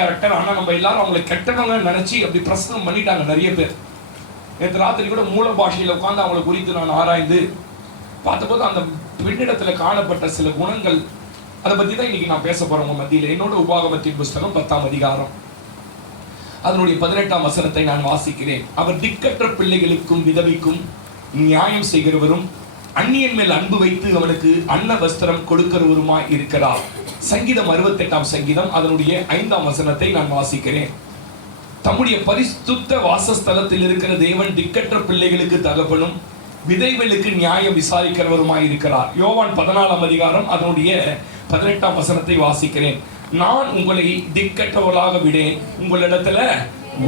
Character. ஆனா நம்ம எல்லாரும் அவங்களை கெட்டவங்க நினைச்சு அப்படி பிரசனம் பண்ணிட்டாங்க நிறைய பேர். நேற்று ராத்திரி கூட மூல பாஷையில உட்கார்ந்து அவங்களை குறித்து நான் ஆராய்ந்து பார்த்தபோது அந்த பெண்ணிடத்துல காணப்பட்ட சில குணங்கள், அதை பத்தி தான் இன்னைக்கு நான் பேச போறேன் உங்க மத்தியில். என்னோட உபாகமத்தின் புஸ்தகம் 10ஆம் அதிகாரம் அதனுடைய 18ஆம் வசனத்தை நான் வாசிக்கிறேன். அவர் திக்கற்ற பிள்ளைகளுக்கும் விதவைக்கும் நியாயம் செய்கிறவரும் அந்நியன் மேல் அன்பு வைத்து அவனுக்கு அன்ன வஸ்திரம் கொடுக்கிறவருமாய் இருக்கிறார். சங்கீதம் 68ஆம் சங்கீதம் அதனுடைய 5ஆம் வசனத்தை நான் வாசிக்கிறேன். தம்முடைய பரிசுத்த வாசஸ்தலத்தில் இருக்கிற தேவன் திக்கற்ற பிள்ளைகளுக்கு தகப்பனும் விதைகளுக்கு நியாயம் விசாரிக்கிறவருமாய் இருக்கிறார். யோவான் 14ஆம் அதிகாரம் அதனுடைய 18ஆம் வசனத்தை வாசிக்கிறேன். நான் உங்களை திக்கற்றவர்களாக விடேன், உங்களிடத்துல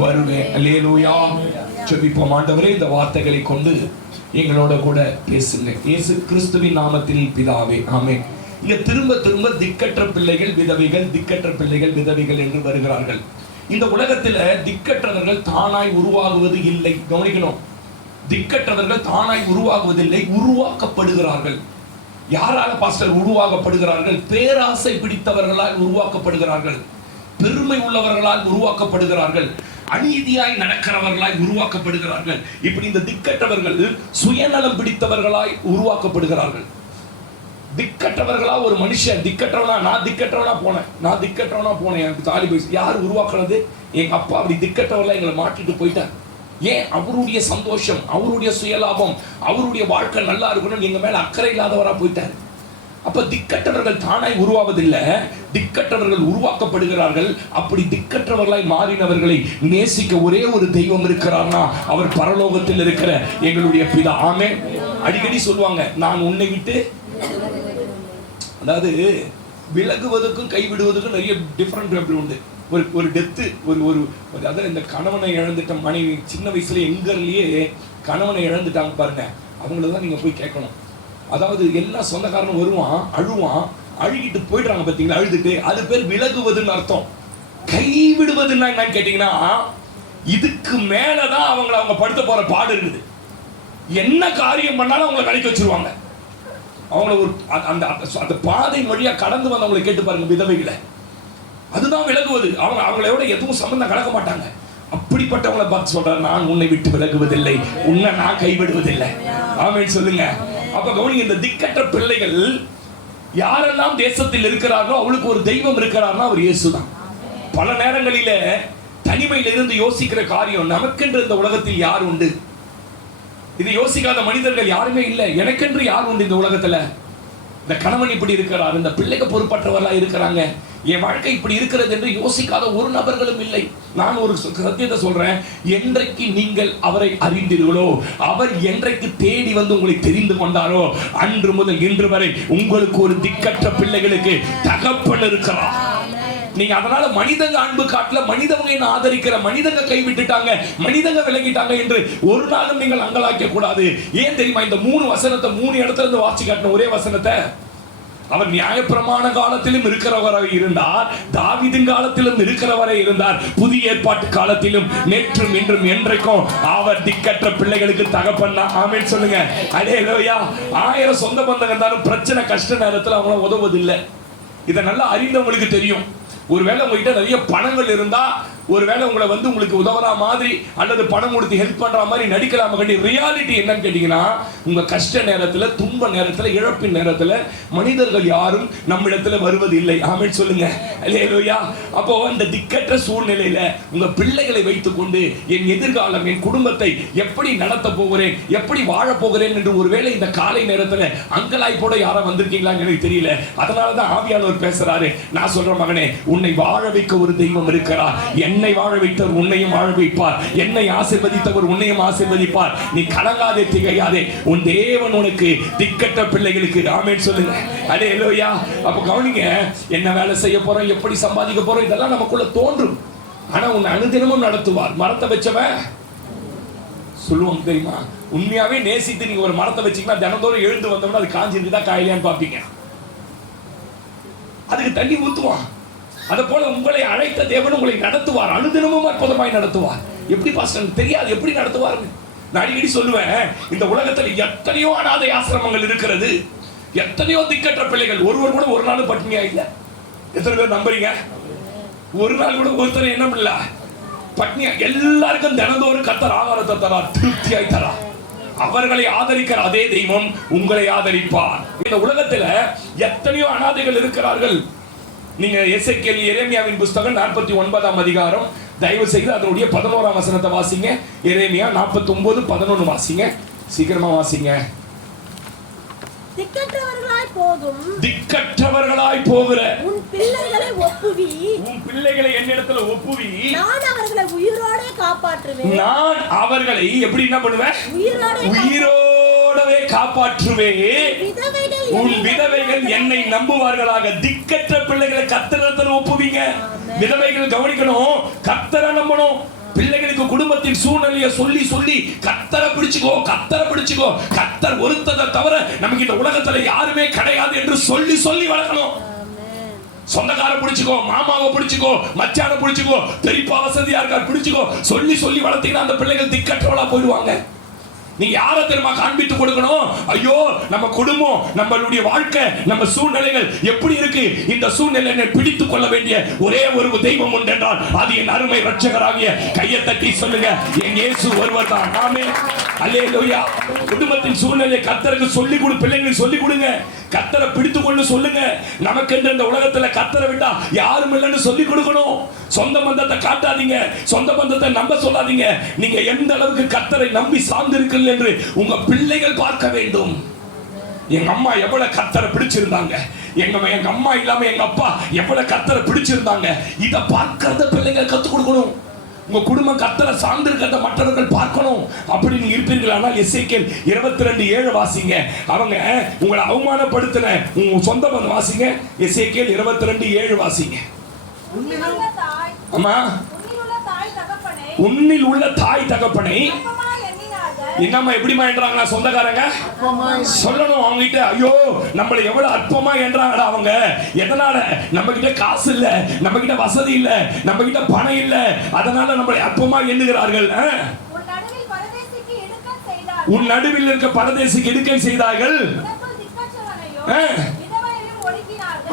வருவேன். அல்லேலூயா. ஜெபிப்போம். ஆண்டவரே, இந்த வார்த்தைகளை கொண்டு எங்களோட கூட பேசுங்க. இயேசு கிறிஸ்துவின் நாமத்தில் பிதாவே, ஆமென். இங்க திரும்ப திரும்ப திக்கற்ற பிள்ளைகள் விதவைகள், திக்கற்ற பிள்ளைகள் விதவைகள் என்று வருகிறார்கள். இந்த உலகத்துல திக்கற்றவர்கள் தானாய் உருவாகுவது இல்லை. கவனிக்கணும். திக்கற்றவர்கள் தானாய் உருவாகுவதில்லை, உருவாக்கப்படுகிறார்கள். யாரால பாஸ்டர் உருவாக்கப்படுகிறார்கள்? பேராசை பிடித்தவர்களால் உருவாக்கப்படுகிறார்கள், பெருமை உள்ளவர்களால் உருவாக்கப்படுகிறார்கள், அநீதியாய் நடக்கிறவர்களாய் உருவாக்கப்படுகிறார்கள். இப்படி இந்த திக்கற்றவர்கள் சுயநலம் பிடித்தவர்களாய் உருவாக்கப்படுகிறார்கள். திக்கற்றவர்களா ஒரு மனுஷன் திக்கற்றவனா, நான் திக்கற்றவனா போனேன் எனக்கு தாலி போய் யார் உருவாக்குறது? எங்க அப்பா அப்படி திக்கற்றவர்களா எங்களை மாட்டிட்டு போயிட்டார். ஏன்? அவருடைய சந்தோஷம், அவருடைய சுயலாபம், அவருடைய வாழ்க்கை நல்லா இருக்கணும், எங்க மேல அக்கறை இல்லாதவரா போயிட்டார். அப்ப திக்கற்றவர்கள் தானாய் உருவாவதில்லை, திக்கற்றவர்கள் உருவாக்கப்படுகிறார்கள். அப்படி திக்கற்றவர்களாய் மாறினவர்களை நேசிக்க ஒரே ஒரு தெய்வம் இருக்கிறார்னா அவர் பரலோகத்தில் இருக்கிற எங்களுடைய பிதா. ஆமென். அடிக்கடி சொல்லுவாங்க, நான் உன்னை விட்டு, அதாவது விலகுவதற்கும் கைவிடுவதற்கும் நிறைய டிஃபரெண்ட் உண்டு. ஒரு டெத்து, ஒரு அதாவது இந்த கணவனை இழந்துட்ட மனைவி சின்ன வயசுல எங்கர்லயே கணவனை இழந்துட்டாங்க பாருங்க, அவங்கள தான் நீங்க போய் கேட்கணும். அதாவது எல்லா சொந்தக்காரனும் வருவான், அழுவான், அழுகிட்டு போயிடுறாங்க பார்த்தீங்களா, அழுதுட்டு. அது பேர் விலகுவதுன்னு அர்த்தம். கைவிடுவதுன்னா என்னன்னு கேட்டீங்கன்னா, இதுக்கு மேலதான் அவங்க படுத்த போற பாடு இருக்குது. என்ன காரியம் பண்ணாலும் அவங்களை கழிக்க வச்சிருவாங்க. அவங்கள ஒரு அந்த பாதை வழியா கடந்து வந்தவங்களை கேட்டு பாருங்க, விதவைகளை. அதுதான் விலகுவது. அவங்களோட எதுவும் சம்பந்தம் கலக்க மாட்டாங்க. அப்படிப்பட்டவங்களை பார்த்து சொல்றாரு, நான் உன்னை விட்டு விலகுவதில்லை, உன்னை நான் கைவிடுவதில்லை. ஆமென் சொல்லுங்க. அப்ப கவனிங்க, இந்த திக்கற்ற பிள்ளைகள் யாரெல்லாம் தேசத்தில் இருக்கிறார்களோ அவளுக்கு ஒரு தெய்வம் இருக்கிறார்னா அவர் இயேசுதான். பல நேரங்களில தனிமையில இருந்து யோசிக்கிற காரியம், நமக்கென்று இந்த உலகத்தில் யார் உண்டு? இதை யோசிக்காத மனிதர்கள் யாருமே இல்லை. எனக்கென்று யார் உண்டு இந்த உலகத்துல? இந்த கணவன் இப்படி இருக்கிறார், இந்த பிள்ளைக்கு பொறுப்பற்றவர்களா இருக்கிறாங்க, என் வாழ்க்கை இப்படி இருக்கிறது என்று யோசிக்காத ஒரு நபர்களும் இல்லை. நான் ஒரு சத்தியத்தை சொல்றேன், என்றைக்கு நீங்கள் அவரை அறிந்தீர்களோ, அவர் என்றைக்கு தேடி வந்து உங்களை தெரிந்து கொண்டாரோ, அன்று முதல் இன்று வரை உங்களுக்கு ஒரு திக்கற்ற பிள்ளைகளுக்கு தகப்பன் இருக்கிறார். நீங்க அதனால மனிதங்க அன்பு காட்டல, மனிதவங்க ஆதரிக்கிற, மனிதங்க கைவிட்டுட்டாங்க, மனிதங்க விலகிட்டாங்க என்று ஒரு நாளும் நீங்கள் அங்கலாக்க கூடாது. ஏன் தெரியுமா? இந்த 3 வசனத்தை 3 இடத்துல இருந்து வாசி காட்டின ஒரே வசனத்தை. அவர் நியாயப்பிரமாண காலத்திலும் இருக்கிறவராக இருந்தார், தாவீதின் காலத்திலும் இருக்கிறவரை இருந்தார், புதிய ஏற்பாட்டு காலத்திலும் நேற்றும் இன்றும் என்றைக்கும் அவர் திக்கற்ற பிள்ளைகளுக்கு தகப்பன். ஆமென் சொல்லுங்க. அல்லேலூயா. 1000 சொந்த பந்தம் இருந்தாலும் பிரச்சனை கஷ்ட நேரத்தில் அவங்கள உதவுவதில்லை. இதை நல்லா அறிந்தவங்களுக்கு தெரியும். ஒருவேளை உங்ககிட்ட நிறைய பணங்கள் இருந்தா, ஒருவேளை உங்களை வந்து உங்களுக்கு உதவுற மாதிரி அல்லது பணம் கொடுத்து ஹெல்ப் பண்ற மாதிரி நடிக்கலாம். ரியாலிட்டி என்னன்னு கேட்டீங்கன்னா, உங்க கஷ்ட நேரத்துல, துன்ப நேரத்துல, இழப்பின் நேரத்துல மனிதர்கள் யாரும் நம்மிடத்துல வருவது இல்லை. ஆமென் சொல்லுங்க. அல்லேலூயா. அப்போ அந்த திக்கற்ற சூழ்நிலையில உங்க பிள்ளைகளை வைத்துக்கொண்டு என் எதிர்காலம், என் குடும்பத்தை எப்படி நடத்த போகிறேன், எப்படி வாழ போகிறேன் என்று ஒருவேளை இந்த காலை நேரத்துல அங்கலாய் போட யாரும் வந்திருக்கீங்களான்னு எனக்கு தெரியல. அதனாலதான் ஆவியானவர் பேசுறாரு. நான் சொல்ற மகனே, உன்னை வாழ வைக்க ஒரு தெய்வம் இருக்கிறார். என்னை வாழ வைத்தவர் உன்னையும் வாழ வைப்பார், என்னை ஆசீர்வதித்தவர் உன்னையும் ஆசீர்வதிப்பார். நீ கலங்காதே, திகையாதே. உன் தேவன் உனக்கு திக்கற்ற பிள்ளைகளுக்கு. ஆமென் சொல்லுங்க. அல்லேலூயா. அப்ப கவனிங்க, என்ன வேலை செய்ய போறோம், எப்படி சம்பாதிக்க போறோம், இதெல்லாம் நமக்குள்ள தோன்றும். ஆனா உன்னை அனுதினமும் நடத்துவார். மரத்தை வச்சவன் சொல்லுவாங்க தெரியுமா, உண்மையாவே நேசித்து நீங்க ஒரு மரத்தை வச்சீங்கன்னா தினந்தோறும் எழுந்து வந்தோம்னா அது காஞ்சிருக்குதா காயிலையான்னு பாப்பீங்க. அதுக்கு தண்ணி ஊத்துவான். அதை போல உங்களை அழைத்த தேவன் உங்களை நடத்துவார், அனுதினமும் அற்புதமாய் நடத்துவார். எப்படி பாஸ்டர் தெரியாது எப்படி நடத்துவார்? நான் அடிக்கடி சொல்லுவேன், இந்த உலகத்தில் எத்தனையோ அனாதை ஆசிரமங்கள் இருக்கிறது, எத்தனையோ திக்கற்ற பிள்ளைகள், ஒருவர் கூட ஒரு நாள் பட்டினியா இல்லை. எத்தனை பேர் நம்புறீங்க? ஒரு நாள் கூட ஒருத்தர் என்ன பண்ணல பட்னியா, எல்லாருக்கும் தினந்தோறும் கர்த்தர் ஆகாரத்தை தரார், திருப்தியாய் தரார். அவர்களை ஆதரிக்கிற அதே தெய்வம் உங்களை ஆதரிப்பார். இந்த உலகத்துல எத்தனையோ அனாதைகள் இருக்கிறார்கள். நீங்க எசேக்கியேல் எரேமியாவின் புத்தகம் 49ஆம் அதிகாரம் தயவு செய்து அதனுடைய 11ஆம் வசனத்தை வாசிங்க. எரேமியா 49:11 வாசிங்க, சீக்கிரமா வாசிங்க. திக்கற்றவர்களாய் போகிற உன் பிள்ளைகளை ஒப்புவி, உன் பிள்ளைகளை என்னிடத்துல ஒப்புவி, நான் அவர்களை உயிரோடே காப்பாற்றுவேன். நான் அவர்களை எப்படி என்ன பண்ணுவேன்? உயிரோடவே காப்பாற்றுவேன். உன் விதவைகள் என்னை நம்புவார்களாக. திக்கற்ற பிள்ளைகளை கர்த்தரிடத்துல ஒப்புவிங்க. விதவைகள் கவனிக்கணும், கர்த்தரை நம்பணும். பிள்ளைகளுக்கு குடும்பத்தின் சூழ்நிலையை சொல்லி சொல்லி கர்த்தரை பிடிச்சுக்கோ, கர்த்தரை பிடிச்சுக்கோ, கர்த்தர் ஒருத்ததை தவிர நமக்கு இந்த உலகத்துல யாருமே கிடையாது என்று சொல்லி சொல்லி வளர்க்கணும். சொந்தக்கார பிடிச்சுக்கோ, மாமாவை பிடிச்சுக்கோ, மச்சான பிடிச்சுக்கோ, பெரியப்பா வசதியா இருக்கார் பிடிச்சுக்கோ, சொல்லி சொல்லி வளர்த்தீங்கன்னா அந்த பிள்ளைகள் திக்கற்றவளா போயிடுவாங்க. நீங்க யாரை தெரியுமா காண்பித்து கொடுக்கணும்? ஐயோ நம்ம குடும்பம், நம்மளுடைய வாழ்க்கை, நம்ம சூழ்நிலைகள் எப்படி இருக்கு, இந்த சூழ்நிலையை பிடித்துக் கொள்ள வேண்டிய ஒரே ஒரு தெய்வம் உண்டு என்றால் அது என் அருமை ரட்சகராகிய, கையை தட்டி சொல்லுங்க, என் இயேசு ஒருவர் தான். ஆமென், அல்லேலூயா. குடும்பத்தின் சூழ்நிலையை கர்த்தருக்கு சொல்லி கொடு, பிள்ளைங்களுக்கு சொல்லி கொடுங்க, கர்த்தரை பிடித்துக் கொண்டு சொல்லுங்க. நமக்கு இந்த உலகத்துல கர்த்தரை விட்டா யாரும் இல்லைன்னு சொல்லி கொடுக்கணும். சொந்த பந்தத்தை காட்டாதீங்க, சொந்த பந்தத்தை நம்ப சொல்லாதீங்க. நீங்க எந்த அளவுக்கு கர்த்தரை நம்பி சார்ந்து இருக்கிறீர்கள் என்று உங்க பிள்ளைகள் பார்க்க வேண்டும். எங்க அம்மா எவ்வளவு கர்த்தரை பிடிச்சிருந்தாங்க, எங்க அம்மா இல்லாம எங்க அப்பா எவ்வளவு கர்த்தரை பிடிச்சிருந்தாங்க, இத பார்க்கறத பிள்ளைகள் கத்துக் கொடுக்கணும். உங்க குடும்பம் கர்த்தரை சார்ந்து இருக்கிறத மற்றவர்கள் பார்க்கணும். அப்படி நீங்க இருப்பீர்களானால் எசேக்கியேல் 22:7 வாசிங்க. அவங்க உங்களை அவமானப்படுத்தின உங்க சொந்த பந்தம் வாசிங்க. எசேக்கியேல் 22:7 வாசிங்க. அம்மா, உன்னில் உள்ள தாய் தகப்பனை என்னம்மா எப்படிமா என்றாங்களா சொந்தக்காரங்க? சொல்லணும் அவங்க கிட்ட, ஐயோ நம்மளை எவ்வளவு அற்பமா என்றாங்கடா அவங்க. எதனால? நம்ம கிட்ட காசு இல்ல, நம்ம கிட்ட வசதி இல்ல, நம்ம கிட்ட பணம் இல்ல, அதனால நம்மளை அற்பமா எண்ணுகிறார்கள். உன் நடுவில் இருக்க பரதேசிக்கு இடுக்கை செய்தார்கள்.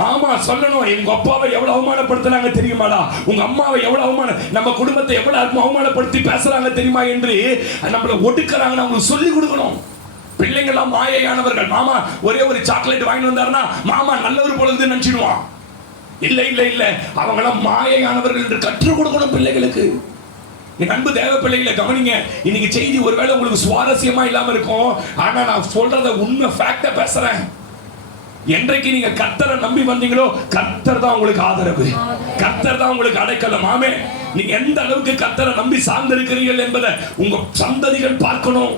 ஆமா சொல்லணும். எங்க அப்பாவை எவ்வளவு அவமானப்படுத்தினாங்க தெரியுமாடா, உங்க அம்மாவை எவ்வளவு அவமானம், நம்ம குடும்பத்தை எவ்வளவு அவமானப்படுத்தி பேசுறாங்க தெரியுமா என்று நம்மள ஒடுக்குறாங்கன்னு அவங்களுக்கு சொல்லி கொடுக்கணும். பிள்ளைங்க எல்லாம் மாயையானவர்கள். மாமா ஒரே ஒரு சாக்லேட் வாங்கி வந்தாருன்னா மாமா நல்லவர் போலது நினைச்சிடுவான். இல்ல இல்ல இல்ல, அவங்க எல்லாம் மாயையானவர்கள் என்று கற்றுக் கொடுக்கணும் பிள்ளைகளுக்கு. என் அன்பு தேவ பிள்ளைகளை கவனிங்க. இன்னைக்கு செய்தி ஒருவேளை உங்களுக்கு சுவாரஸ்யமா இல்லாம இருக்கும், ஆனா நான் சொல்றத உண்மை ஃபேக்டா பேசுறேன். என்றைக்கு நீங்க கர்த்தரை நம்பி வந்தீங்களோ கர்த்தர் தான் உங்களுக்கு ஆதரவு, கர்த்தர் தான் உங்களுக்கு அடைக்கலம். ஆமே, நீங்க எந்த அளவுக்கு கர்த்தரை நம்பி சார்ந்து இருக்கிறீர்கள் என்பதை உங்க சந்ததிகள் பார்க்கணும்.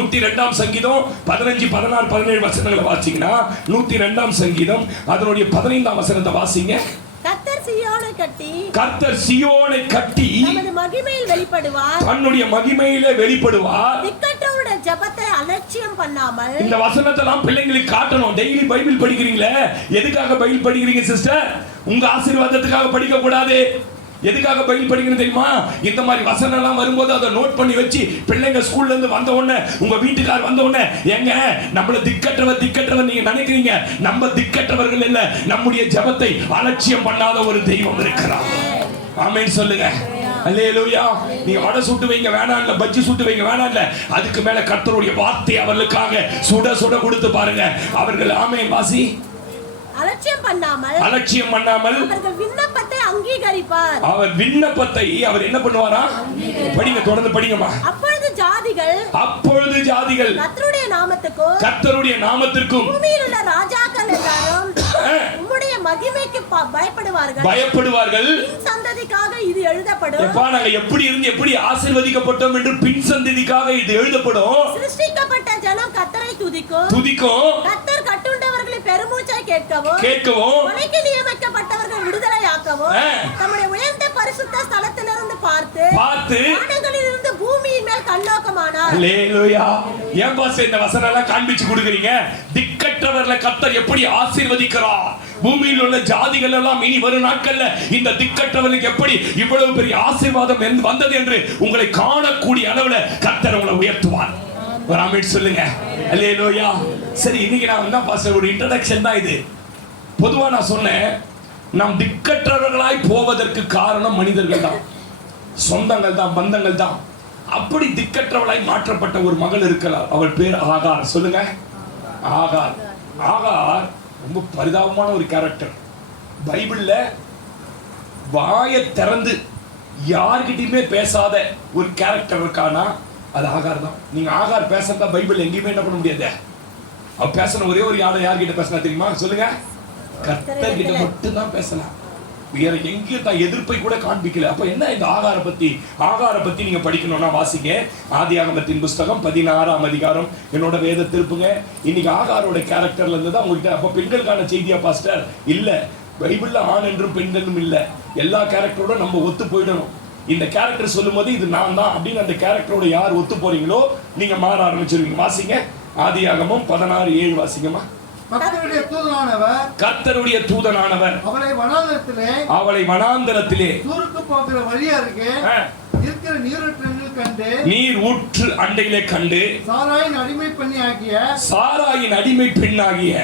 102ஆம் சங்கீதம் 15, 16, 17 வசனங்களை வாசிங்கன்னா 102ஆம் சங்கீதம் அதனுடைய 15ஆம் வசனத்தை வாசிங்க. கர்த்தர் சீயோனை கட்டி தன்னுடைய மகிமையில் வெளிப்படுவார், தன்னுடைய மகிமையிலே வெளிப்படுவார். திக்கற்றவருடைய ஜெபத்தை அலட்சியம் பண்ணாமல். இந்த வசனத்தை எல்லாம் பிள்ளைங்களுக்கு காட்டணும். டெய்லி பைபிள் படிக்கிறீங்களே, எதுக்காக பைபிள் படிக்கிறீங்க சிஸ்டர்? உங்க ஆசீர்வாதத்துக்காக படிக்க கூடாது. எதுக்காக பைபிள் படிக்கணும் தெரியுமா? இந்த மாதிரி வசனம் எல்லாம் வரும்போது அதை நோட் பண்ணி வச்சு பிள்ளைங்க ஸ்கூல்ல இருந்து வந்த உடனே, உங்க வீட்டுக்கார் வந்த உடனே, எங்க நம்மள திக்கற்றவர் நீங்க நினைக்கிறீங்க. நம்ம திக்கற்றவர்கள் இல்ல, நம்முடைய ஜெபத்தை அலட்சியம் பண்ணாத ஒரு தெய்வம் இருக்கிறார். ஆமென் சொல்லுங்க. அல்லேலூயா. நீங்க வடை சுட்டு வைங்க வேணாம் இல்ல, பஜ்ஜி சுட்டு வைங்க வேணாம் இல்ல, அதுக்கு மேல கர்த்தருடைய வார்த்தை அவர்களுக்காக சுட சுட கொடுத்து பாருங்க. அவர்கள் ஆமென் வாசி. அலட்சியம் பண்ணாமல் அவர்கள் விண்ணப்பத்தை அங்கீகரிப்பார். அவர் விண்ணப்பத்தை அவர் என்ன பண்ணுவாரா? படிங்க, தொடர்ந்து படிங்கம்மா. அப்பொழுது ஜாதிகள் கர்த்தருடைய நாமத்திற்கும் பூமியில் உள்ள ராஜாக்கள் எல்லாரும் உம்முடைய மகிமைக்கு பயப்படுவார்கள். பின் சந்ததிக்காக இது எழுதப்படும். எப்பா நாங்க எப்படி இருந்து எப்படி ஆசீர்வதிக்கப்பட்டோம் என்று பின் சந்ததிக்காக இது எழுதப்படும். சிருஷ்டிக்கப்பட்ட ஜனம் கர்த்தரை துதிக்கும். கர்த்தர் கட்டுண்டவர்களை பெருமூச்சாய் கேட்கவும் உனக்கு நியமிக்கப்பட்டவர்கள் விடுதலையாக்கவும் தம்முடைய உயர்ந்த பரிசுத்த ஸ்தலத்திலிருந்து பார்த்து வானங்களிலிருந்து பூமியின் மேல் கண்ணோக்கமானார். அல்லேலூயா. ஏன் பாஸ் இந்த வசனம் எல்லாம் காண்பிச்சு கொடுக்குறீங்க? திக்கற்றவர்களை கர்த்தர் எப்படி ஆசீர்வதிக்கிறார். பூமியில் உள்ள ஜாதிகள் எல்லாம் இனி வரும் நாட்கள்ல இந்த திக்கற்றவர்களுக்கு எப்படி இவ்வளவு பெரிய ஆசீர்வாதம் வந்தது என்று உங்களை காணக்கூடிய அளவுல கர்த்தர் உங்களை உயர்த்துவார். ஒரு ஆமென் சொல்லுங்க. அல்லேலூயா. சரி, இன்னைக்கு நான் என்ன பாஸ்டர் ஒரு இன்ட்ரோடக்ஷன் தான் இது. பொதுவா நான் சொன்னேன், நாம் திக்கற்றவர்களாய் போவதற்கு காரணம் மனிதர்கள் தான், சொந்தங்கள் தான், பந்தங்கள் தான். அப்படி திக்கற்றவளாய் மாற்றப்பட்ட ஒரு மகள் இருக்கிறார். அவள் பேர் ஆகார். சொல்லுங்க, ஆகார். ஆகார் ரொம்ப பரிதாபமான ஒரு கேரக்டர். பைபிள்ல வாயை திறந்து யார்கிட்டயுமே பேசாத ஒரு கேரக்டர் இருக்கானா அது ஆகார் தான். நீங்க ஆகார் பேசுறதா பைபிள் எங்கேயுமே என்ன பண்ண முடியாது. அவ பேசணும் ஒரே ஒரு யார்கிட்ட பேசினா தெரியுமா? சொல்லுங்க, கர்த்தர் கிட்ட மட்டும் தான் பேசலாம். வேற எங்கேயும் தான் எதிர்ப்பை கூட காண்பிக்கல. அப்ப என்ன இந்த ஆகார பத்தி நீங்க படிக்கணும்னா வாசிங்க ஆதியாகமத்தின் புஸ்தகம் 16ஆம் அதிகாரம். என்னோட வேத திருப்புங்க. இன்னைக்கு ஆகாரோட கேரக்டர்ல இருந்து தான் உங்ககிட்ட. அப்ப பெண்களுக்கான செய்தியா பாஸ்டர்? இல்ல, பைபிள்ல ஆண் என்றும் பெண்களும் இல்ல, எல்லா கேரக்டரோட நம்ம ஒத்து போயிடணும். இந்த கேரக்டர் சொல்லும் போது இது நான் தான் அப்படின்னு அந்த கேரக்டரோட யார் ஒத்து போறீங்களோ நீங்க மாற ஆரம்பிச்சிருவீங்க. வாசிங்க ஆதியாகமம் 16:7 வாசிங்கம்மா. கர்த்தருடைய தூதனானவர் அவளை வனாந்தரத்திலே தூருக்கு போகிற வழி அருகே இருக்கிற நீரூற்று கண்டு, நீர் ஊற்று அண்டையிலே கண்டு, சாராயின் அடிமை பெண்ணாகிய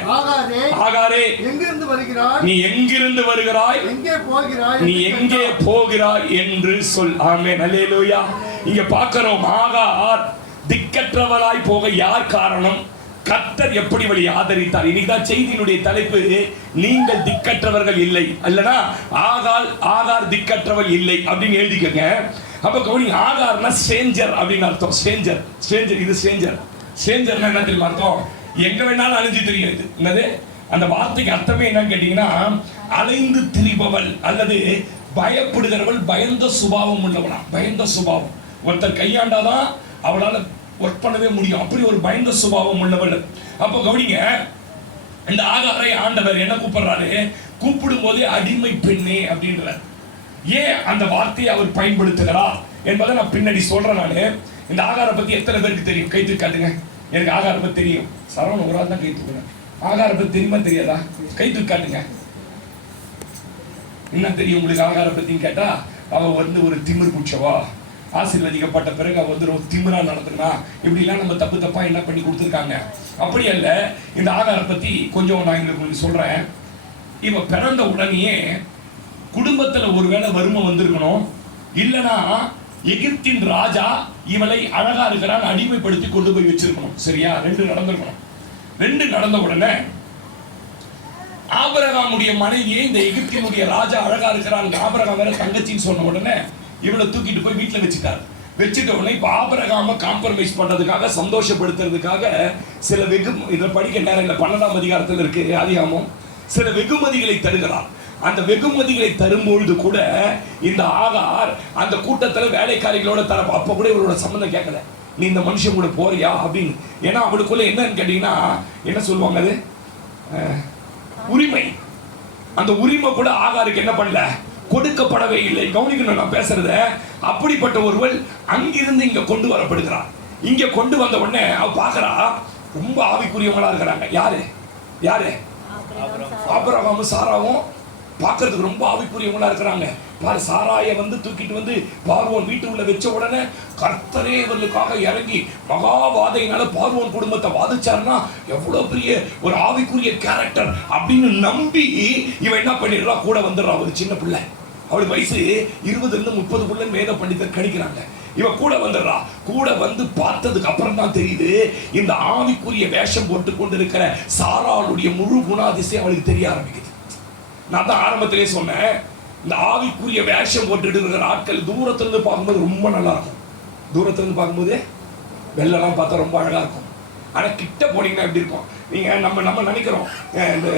ஆகாரே, எங்கிருந்து வருகிறாய்? நீ எங்கிருந்து வருகிறாய்? எங்கே போகிறாய்? நீ எங்கே போகிறாய் என்று சொல். ஆமென், அல்லேலூயா. இங்க பார்க்கிறோம், ஆகார் திக்கற்றவளாய் போக யார் காரணம்? கர்த்தர் எப்படி வழி ஆதரித்தார். இன்னைக்குதான் செய்தியினுடைய தலைப்பு, நீங்கள் திக்கற்றவர்கள் இல்லை. அல்லனா ஆகார் திக்கற்றவள் இல்லை அப்படின்னு எழுதிக்கங்க. அப்ப கவனி, ஆகார்னா ஸ்ட்ரேஞ்சர் அப்படின்னு அர்த்தம். ஸ்ட்ரேஞ்சர் இது ஸ்ட்ரேஞ்சர்னா என்ன தெரியுமா அர்த்தம்? எங்க வேணாலும் அழிஞ்சு தெரியும். இது என்னது? அந்த வார்த்தைக்கு அர்த்தமே என்னன்னு கேட்டீங்கன்னா, அலைந்து திரிபவள் அல்லது பயப்படுகிறவள், பயந்த சுபாவம் உள்ளவனா. பயந்த சுபாவம் ஒருத்தர் கையாண்டாதான் அவளால ஒர்க் பண்ணவே முடியும், அப்படி ஒரு பயந்த சுபாவம் உள்ளவள். அப்போ கவனிங்க, இந்த ஆகாரை ஆண்டவர் என்ன கூப்பிடுறாரு? கூப்பிடும் போதே அடிமை பெண்ணே அப்படின்றார். ஏன் அந்த வார்த்தையை அவர் பயன்படுத்துகிறார் என்பதை நான் பின்னாடி சொல்றேன். நான் இந்த ஆகாரை பத்தி எத்தனை பேருக்கு தெரியும்? கை தூக்காதுங்க. எனக்கு ஆகாரை பத்தி தெரியும். சரவண ஒரு ஆள் தான் கை தூக்குறேன். ஆகாரை பத்தி தெரியுமா தெரியாதா? கை தூக்காதுங்க. என்ன தெரியும் உங்களுக்கு ஆகாரை பத்தின்னு கேட்டா, அவ ஒரு திமிர் குச்சவா, ஆசீர்வதிக்கப்பட்ட பிறகு அவ ஒரு திமிரா நடந்துனா, இப்படிலாம் நம்ம தப்பா என்ன பண்ணி கொடுத்துருக்காங்க. அப்படி அல்ல. இந்த ஆகாரை பத்தி கொஞ்சம் நான் உங்களுக்கு சொல்றேன். இவ பிறந்த உடனேயே குடும்பத்துல ஒருவேளை வறுமை வந்திருக்கணும், இல்லனா எகிப்தின் ராஜா இவளை அழகா இருக்கிறான் அடிமைப்படுத்தி கொண்டு போய் வச்சிருக்கணும். சரியா? ரெண்டு நடந்திருக்கணும். ரெண்டு நடந்த உடனே ஆபிரகாமுடைய மனைவியை இந்த எகிப்தினுடைய ராஜா அழகா இருக்கிறான், ஆபிரகாம் வேற தங்கச்சின்னு சொன்ன உடனே இவளை தூக்கிட்டு போய் வீட்டுல வச்சுட்ட உடனே இப்ப ஆபிரகாம காம்ப்ரமைஸ் பண்றதுக்காக, சந்தோஷப்படுத்துறதுக்காக சில இதை படிக்க நேரம் இல்லை, 12ஆம் அதிகாரத்தில் இருக்கு ஆதியாகமம். சில வெகுமதிகளை தருகிறார். அந்த வெகுமதிகளை தரும்பொழுது கூட இந்த ஆகார் அந்த கூட்டத்துல வேலைக்காரிகளோட அப்ப கூட இவரோட சம்பந்தம் கேட்கல, நீ இந்த மனுஷன் கூட போறியா அப்படின்னு. ஏன்னா அவளுக்குள்ள என்னன்னு கேட்டீங்கன்னா, என்ன சொல்லுவாங்க, அது உரிமை. அந்த உரிமை கூட ஆகாருக்கு என்ன பண்ணல, கொடுக்கப்படவே இல்லை. கவனிக்கணும் நான் பேசுறத. அப்படிப்பட்ட ஒருவள் அங்கிருந்து இங்க கொண்டு வரப்படுகிறார். இங்க கொண்டு வந்த உடனே அவ பாக்குறா, ரொம்ப ஆவிக்குரியவங்களா இருக்கிறாங்க. யாரு? ஆபிரகாமும் சாராவும் பார்க்கறதுக்கு ரொம்ப ஆவிக்குரியவங்களா இருக்கிறாங்க. பாரு, சாராயை தூக்கிட்டு பார்வோன் வீட்டு உள்ள வச்ச உடனே கர்த்தரே இவர்களுக்காக இறங்கி மகாவாதையினால பார்வோன் குடும்பத்தை வாதிச்சாருன்னா எவ்வளவு பெரிய ஒரு ஆவிக்குரிய கேரக்டர் அப்படின்னு நம்பி இவன் என்ன பண்ணிடுறா, கூட வந்துடுறா. ஒரு சின்ன பிள்ளை, அவளுக்கு வயசு 20-30 வேத பண்டிதர் கணிக்கிறாங்க. இவ கூட வந்துடுறா. கூட பார்த்ததுக்கு அப்புறம் தான் தெரியுது, இந்த ஆவிக்குரிய வேஷம் போட்டு கொண்டு இருக்கிற சாராளுடைய முழு குணாதிசயம் அவளுக்கு தெரிய ஆரம்பிக்குது. நான் தான் ஆரம்பத்திலே சொன்னேன், இந்த ஆவிக்குரிய வேஷம் போட்டுட்டு இருக்கிற ஆட்கள் தூரத்துல இருந்து பார்க்கும்போது ரொம்ப நல்லா இருக்கும். தூரத்துல இருந்து பார்க்கும்போது வெள்ளெல்லாம் பார்த்தா ரொம்ப அழகா இருக்கும். ஆனா கிட்ட போனீங்கன்னா எப்படி இருக்கும்? நீங்க நம்ம நினைக்கிறோம், இந்த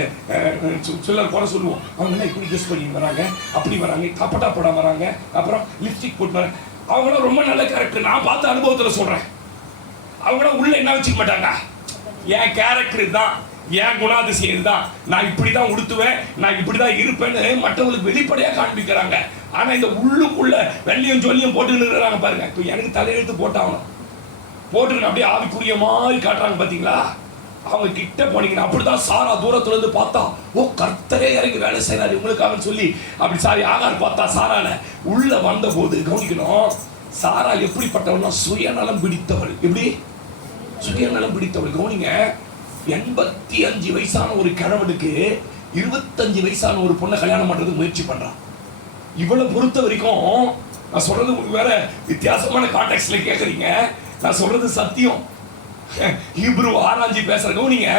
சிலர் குறை சொல்லுவோம், அவங்க இப்படி ட்ரெஸ் பண்ணி வராங்க, அப்படி வராங்க, கப்பட்டா போடாம வராங்க, அப்புறம் லிப்ஸ்டிக் போட்டு வராங்க. அவங்களாம் ரொம்ப நல்ல கேரக்டர். நான் பார்த்த அனுபவத்துல சொல்றேன். அவங்களாம் உள்ள என்ன வச்சுக்க மாட்டாங்க, என் கேரக்டர் தான், என் குணாதிசயம் தான், நான் இப்படிதான் உடுத்துவேன், நான் இப்படிதான் இருப்பேன்னு மற்றவங்களுக்கு வெளிப்படையா காண்பிக்கிறாங்க. ஆனா இந்த உள்ளுக்குள்ள வெள்ளியும் சொல்லியும் போட்டு நிறுறாங்க பாருங்க. இப்போ எனக்கு தலையெழுத்து போட்டாகணும், போட்டு அப்படியே ஆவிக்குரிய மாதிரி காட்டுறாங்க. பாத்தீங்களா? அவங்க கிட்ட போனீங்கன்னா அப்படிதான் சாரா தூரத்துல இருந்து பார்த்தா, ஓ கர்த்தரே இறங்கி வேலை செய்யறாரு இவங்களுக்காக சொல்லி அப்படி ஆகார் பார்த்தா சாரால உள்ள வந்த போது கவனிக்கணும், சாரா எப்படிப்பட்டவள்னா சுயநலம் பிடித்தவள். எப்படி சுயநலம் பிடித்தவள்? கவனிங்க, 85 வயசான ஒரு கிழவனுக்கு 25 வயசான ஒரு பொண்ணை கல்யாணம் பண்றதுக்கு முயற்சி பண்றான். இவளை பொறுத்த வரைக்கும் நான் சொல்றது வேற வித்தியாசமான கான்டெக்ட்ல கேட்குறீங்க, நான் சொல்றது சத்தியம். ஹீப்ரு ஆராய்ச்சி பேசுறதும் நீங்க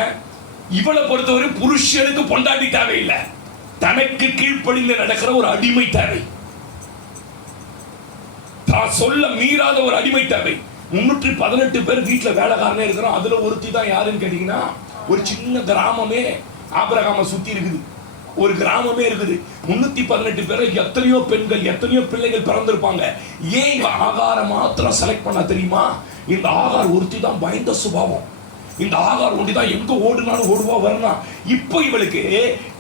இவளை பொறுத்தவரை புருஷனுக்கு பொண்டாட்டி தேவையில்லை, தனக்கு கீழ்ப்படிந்து நடக்கிற ஒரு அடிமை தேவை, தான் சொல்ல மீறாத ஒரு அடிமை தேவை. 318 பேர் வீட்டுல வேலைக்காரனே இருக்கிறோம். அதுல ஒருத்தி தான் யாருன்னு கேட்டீங்கன்னா, ஒரு சின்ன கிராமமே ஆபிரகாம சுத்தி இருக்குது, ஒரு கிராமமே இருக்குது. 318 பேர், எத்தனையோ பெண்கள், எத்தனையோ பிள்ளைகள் பிறந்திருப்பாங்க. ஏன் இவ ஆகாரம் மாத்திரம் செலக்ட் பண்ண தெரியுமா? இந்த ஆகார் ஒருத்தி தான் பயந்த சுபாவம். இந்த ஆகார் ஒண்டி தான் எங்க ஓடுனாலும் ஓடுவா வரலாம். இப்போ இவளுக்கு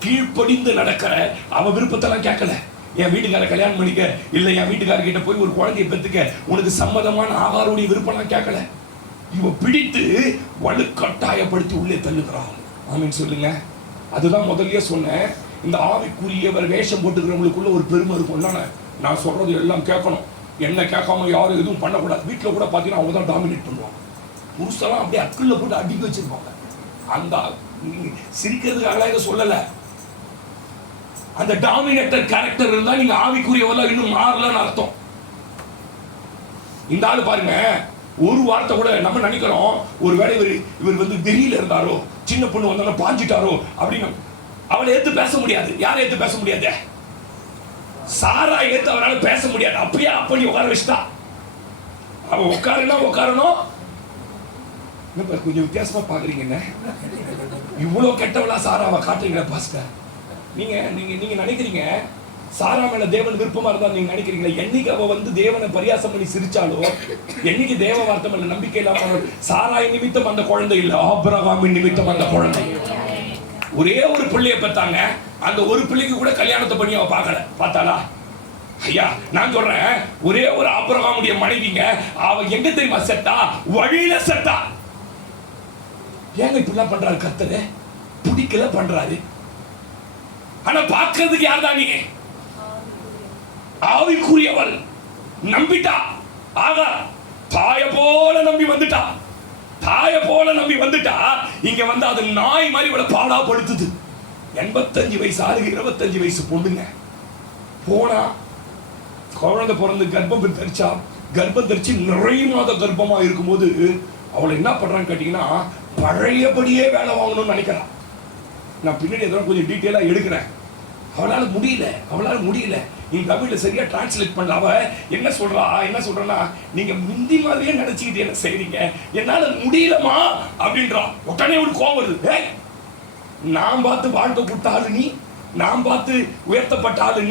கீழ்ப்படிந்து நடக்கிற அவ விருப்பத்தெல்லாம் கேட்கல. என் வீட்டுக்கார கல்யாணம் பண்ணிக்க, இல்ல என் வீட்டுக்காரர்கிட்ட போய் ஒரு குழந்தைய பெற்றுக்க, உனக்கு சம்மதமான ஆகாரோடைய விருப்பம்லாம் கேட்கல. இவ பிடித்து வலுக்கட்டாயப்படுத்தி உள்ளே தள்ளுகிறான். ஆமீன் சொல்லுங்க. அதுதான் முதல்லயே சொன்னேன், இந்த ஆவிக்குரியவர் வேஷம் போட்டுக்கிறவங்களுக்குள்ள ஒரு பெருமை இருக்கும். நான் சொல்றது எல்லாம் கேட்கணும், என்ன கேட்காம யாரும் எதுவும் பண்ணக்கூடாது. வீட்டில் கூட பார்த்தீங்கன்னா அவங்க தான் டாமினேட் பண்ணுவாங்க. புருஷெல்லாம் அப்படியே அக்குள்ள போட்டு அடிக்க வச்சிருப்பாங்க. அந்த சிரிக்கிறதுக்காக இதை சொல்லலை, அந்த டாமினேட்டர் கேரக்டர் இருந்தா நீங்க ஆவிக்குரியவெல்லாம் இன்னும் மாறலன்னு அர்த்தம். இந்த ஆளு பாருங்க, ஒரு வார்த்தை கூட நம்ம நினைக்கிறோம் ஒருவேளை இவர் வந்து வெறியில இருந்தாரோ, சின்ன பொண்ணு வந்தாலும் பாஞ்சிட்டாரோ அப்படின்னு. அவளை ஏத்து பேச முடியாது. யாரை ஏத்து பேச முடியாது? சாரா ஏத்து அவரால் பேச முடியாது. அப்பயே அப்ப நீ உட்கார வச்சுட்டா, அவ உட்காரணும். கொஞ்சம் வித்தியாசமா பாக்குறீங்க, இவ்வளவு கெட்டவளா சாராவை காட்டுறீங்களா பாஸ்டர்? நீங்க நினைக்கிறீங்க சாரா மேல தேவன் விருப்பமா இருந்தா நீங்க நினைக்கிறீங்களா? என்னைக்கு அவ வந்து தேவனை பரியாசம் பண்ணி சிரிச்சாலோ, என்னைக்கு தேவ வார்த்தை மேல நம்பிக்கை இல்லாம, சாராய் நிமித்தம் அந்த குழந்தை இல்ல, ஆபிரகாமின் நிமித்தம் அந்த குழந்தை. ஒரே ஒரு பிள்ளைய பெற்றாங்க, அந்த ஒரு பிள்ளைக்கு கூட கல்யாணத்தை பண்ணி அவ பார்க்கல. பார்த்தாளா? ஐயா நான் சொல்றேன், ஒரே ஒரு ஆபிரகாமுடைய மனைவிங்க, அவ எங்க தெரியுமா செத்தா? வழியில செத்தா. ஏங்க இப்படிலாம் பண்றாரு கர்த்தர்? பிடிக்கல பண்றாரு. ஆனா பார்க்கிறதுக்கு யார் தான்? நீ ஆவிக்குரியவள். நம்பிட்டா. ஆகா, தாய போல நம்பி வந்துட்டா. இங்க வந்து அது நாய் மாதிரி இவளை பாடா படுத்துது. 85 வயசு ஆளுங்க, 25 வயசு பொண்ணுங்க போனா குழந்தை பிறந்து கர்ப்பம் தரிச்சா. கர்ப்பம் தரிச்சு நிறைய மாத கர்ப்பமா இருக்கும்போது அவளை என்ன பண்றான்னு கேட்டீங்கன்னா, பழையபடியே வேலை வாங்கணும்னு நினைக்கிறான். நான் பின்னாடி எதாவது கொஞ்சம் டீட்டெயிலா எடுக்கிறேன். அவளால முடியல. நீங்க தமிழ்ல சரியா டிரான்ஸ்லேட் பண்ணல. அவ என்ன சொல்றா, நீங்க முந்தி மாதிரியே நினைச்சுக்கிட்டு என்ன செய்றீங்க, என்னால முடியலமா அப்படின்றா. உடனே ஒரு கோவம் வருது. நான் பார்த்து வாழ்க்கை கொடுத்த ஆளு நீ, நான் பார்த்து உயர்த்தப்பட்ட ஆளு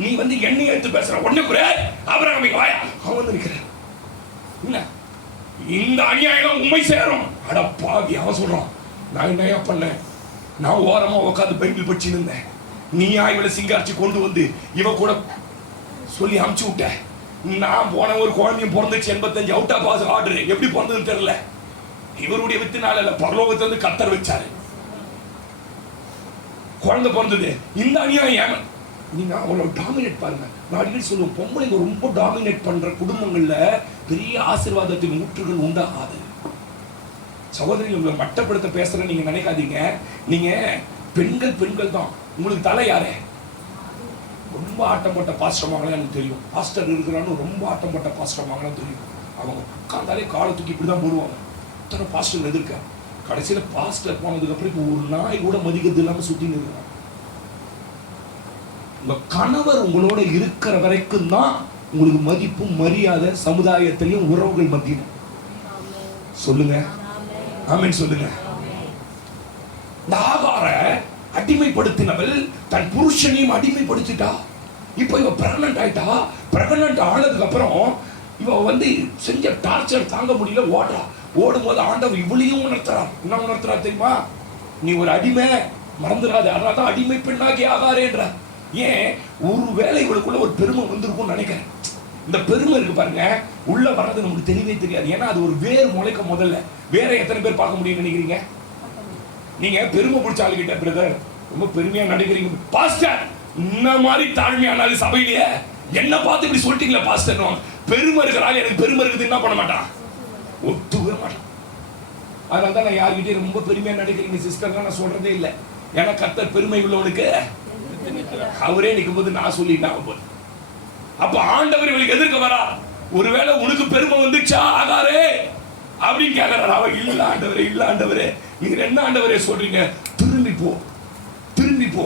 நீ வந்து என்னை எடுத்து பேசுற. உடனே கூட ஆபிரகாம் வாயா, அவன் வந்து நிற்கிறேன். என்ன இந்த அநியாயம் உண்மை சேரும்? அட பாவி. அவன் சொல்றான், நான் என்னையா பண்ணேன்? நான் ஓரமா உட்காந்து பைபிள் படிச்சுன்னு இருந்தேன். நீயா இவளை சிங்காரிச்சு கொண்டு வந்து இவ கூட சொல்லி அமுச்சு விட்ட. நான் போன ஒரு குழந்தையும் பிறந்துச்சு, 85 அவுட் ஆஃப் பாஸ் ஆர்டர். எப்படி பிறந்ததுன்னு தெரியல. இவருடைய வித்துனால இல்ல, பரலோகத்தை வந்து கத்தர் வச்சாரு. குழந்தை பிறந்தது. இந்த அநியாயம் நீங்க அவளோட டாமினேட் பாருங்க. நான் அடிக்கடி சொல்லுவேன், பொம்பளைங்க ரொம்ப டாமினேட் பண்ற குடும்பங்கள்ல பெரிய ஆசீர்வாதத்தின் ஊற்றுகள் உண்டாகாது. சகோதரி, உங்களை மட்டப்படுத்த பேசுற நீங்க நினைக்காதீங்க. நீங்க பெண்கள் தான். உங்களுக்கு தலை யாரே? ரொம்ப ஆட்டம் போட்ட பாஸ்டர்மாங்களா எனக்கு தெரியும். பாஸ்டர் இருக்கிறான்னு ரொம்ப ஆட்டம் போட்ட பாஸ்டர்மாங்களா தெரியும். அவங்க உட்காந்தாலே காலை தூக்கி இப்படிதான் போடுவாங்க. இத்தனை பாஸ்டர் எதிர்க்க. கடைசியில பாஸ்டர் போனதுக்கு அப்புறம் இப்போ ஒரு நாய் கூட மதிக்கிறது இல்லாம சுத்தின்னு இருக்கிறாங்க. உங்க கணவர் உங்களோட இருக்கிற வரைக்கும் தான் உங்களுக்கு மதிப்பும் மரியாதை சமுதாயத்திலையும் உறவுகள் மத்தியிலும். சொல்லுங்க ஆமென் சொல்லுங்க. இந்த ஆகார அடிமைப்படுத்தினவள் தன் புருஷனையும் அடிமைப்படுத்திட்டா. இப்போ இவ பிரெக்னன்ட் ஆயிட்டா. பிரெக்னன்ட் ஆனதுக்கு அப்புறம் இவ வந்து செஞ்ச டார்ச்சர் தாங்க முடியல, ஓடுறா. ஓடும்போது ஆண்டவர் இவளையும் உணர்த்துறார். என்ன உணர்த்துறா தெரியுமா? நீ ஒரு அடிமை, மறந்துடாத. அதனால தான் அடிமை பெண்ணாகி ஆகாரேன்ற. ஏன் ஒரு வேளை இவளுக்குள்ள ஒரு பெருமை வந்திருக்கும்னு நினைக்கிறேன். இந்த பெருமை இருக்கு பாருங்க, உள்ள வர்றது நமக்கு தெரியவே தெரியாது. ஏன்னா அது ஒரு வேறு முளைக்க முதல்ல. வேற எத்தனை பேர் பார்க்க முடியும்னு நினைக்கிறீங்க? நீங்க பெருமை பிடிச்ச ஆளுகிட்ட, பிரதர் ரொம்ப பெருமையா நடிக்கிறீங்க பாஸ்டர், இந்த மாதிரி தாழ்மையானாலும் சபையிலேயே என்ன பார்த்து இப்படி சொல்லிட்டீங்களா பாஸ்டர்? பெருமை இருக்கிறாள், எனக்கு பெருமை இருக்குது என்ன பண்ண மாட்டான், ஒத்துக்கவே மாட்டான். அதனால தான் நான் யார்கிட்டயும் ரொம்ப பெருமையா நடிக்கிறீங்க சிஸ்டர் நான் சொல்றதே இல்லை. ஏன்னா கர்த்தர் பெருமை உள்ளவனுக்கு அவரே நிற்கும் போது நான் சொல்லிட்டு போது. அப்ப ஆண்டவர் இவளுக்கு எதிர்க்க வரா. ஒருவேளை உனக்கு பெருமை வந்துச்சா ஆகாரே அப்படின்னு கேட்கிறார். அவ இல்ல ஆண்டவரே, இல்ல ஆண்டவரே, நீங்க என்ன ஆண்டவரே சொல்றீங்க? திரும்பி போ, திரும்பி போ.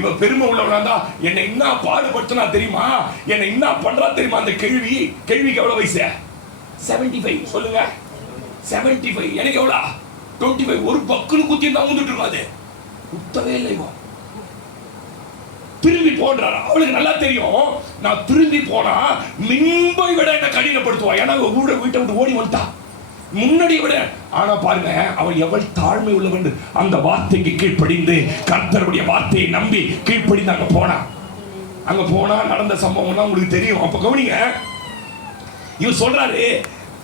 இவ பெருமை உள்ளவனா தான் என்னை என்ன பாடுபடுத்தினா தெரியுமா, என்னை என்ன பண்றா தெரியுமா? அந்த கேள்விக்கு எவ்வளவு வயசு? 75. சொல்லுங்க 75. எனக்கு எவ்வளோ? 25. ஒரு பக்குனு குத்தி தான் வந்துட்டு இருக்காது, குத்தவே இல்லை. இவன் திரும்பி போன்றார். அவளுக்கு நல்லா தெரியும், நான் திரும்பி போனா முன்பை விட என்ன கடினப்படுத்துவா. ஏன்னா வீட்டை விட்டு ஓடி வந்துட்டா முன்னாடி விட. ஆனா பாருங்க, அவள் எவ்வளவு தாழ்மை உள்ளவன். அந்த வார்த்தைக்கு கீழ்ப்படிந்து கர்த்தருடைய வார்த்தையை நம்பி கீழ்ப்படிந்து அங்க போனா நடந்த சம்பவம்னா உங்களுக்கு தெரியும். அப்ப கவனிங்க, இவன் சொல்றாரு,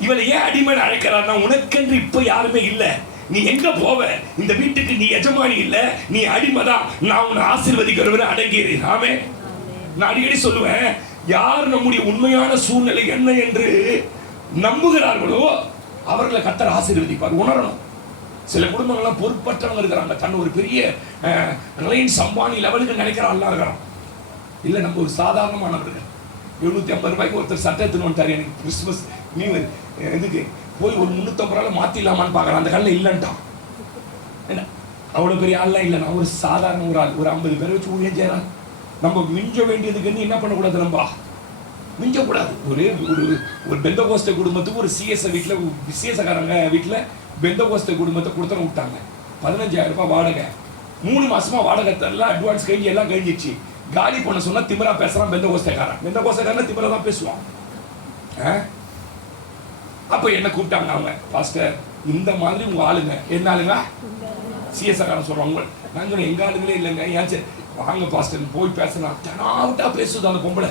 இவளை ஏன் அடிமைன்னு அழைக்கிறார்னா, உனக்கென்று இப்ப யாருமே இல்லை, நீ எங்க போவ, இந்த வீட்டுக்கு நீ எஜமானி இல்ல, நீ அடிமைதான், நான் உன்னை ஆசீர்வதிக்கிறவரை அடங்கிடு. ஆமே. நான் அடிக்கடி சொல்லுவேன், யார் நம்முடைய உண்மையான சூழ்நிலை என்ன என்று நம்புகிறார்களோ அவர்களை கர்த்தர் ஆசீர்வதிப்பார். உணரணும். சில குடும்பங்கள்லாம் பொறுப்பற்றவங்க இருக்கிறாங்க, தன் ஒரு பெரிய ரிலையன்ஸ் அம்பானி லெவலுக்கு நினைக்கிறாள்லாம் இருக்கிறான். இல்லை, நம்ம ஒரு சாதாரணமானவர்கள். 750 ரூபாய்க்கு ஒருத்தர் சட்டை எடுத்துன்னு வந்துட்டார். எனக்கு கிறிஸ்துமஸ் நியூ இயர் இதுக்கு போய் ஒரு 350 ரூபாய் மாற்றிடலாமான்னு பார்க்குறேன். அந்த கல்ல இல்லைன்ட்டான். என்ன அவ்வளோ பெரிய ஆள்லாம் இல்லை, நான் ஒரு சாதாரண ஒரு ஆள். ஒரு 50 பேரை வச்சு ஊழியம் செய்யறான். நம்ம மிஞ்ச வேண்டியதுக்கு என்ன பண்ணக்கூடாது, நம்ம மிஞ்சக்கூடாது. ஒரு ஒரு ஒரு பெந்தகோஸ்தே குடும்பத்துக்கு ஒரு சிஎஸ்ஐ வீட்டில், விசேஷக்காரங்க வீட்டில் பெந்தகோஸ்தே குடும்பத்தை கொடுத்தன விட்டாங்க. 15,000 ரூபாய் வாடகை. 3 மாசமா வாடகை தரல, அட்வான்ஸ் கழிஞ்சு எல்லாம் கழிஞ்சிச்சு. காலி பண்ண சொன்னா திமிரா பேசுறான் பெந்தகோஸ்தேக்காரன். பெந்தகோஸ்தேக்காரன் திமிரா தான் பேசுவான். அப்ப என்ன கூப்பிட்டாங்க அவங்க, பாஸ்டர் இந்த மாதிரி உங்க ஆளுங்க. என்ன ஆளுங்க? சிஎஸ்ஐக்காரன் சொல்றாங்க. நான் சொன்னேன், எங்க ஆளுங்களே இல்லைங்க. ஏன் சரி வாங்க பாஸ்டர் போய் பேசினா தெனாவிட்டா பேசுது அந்த பொம்பளை.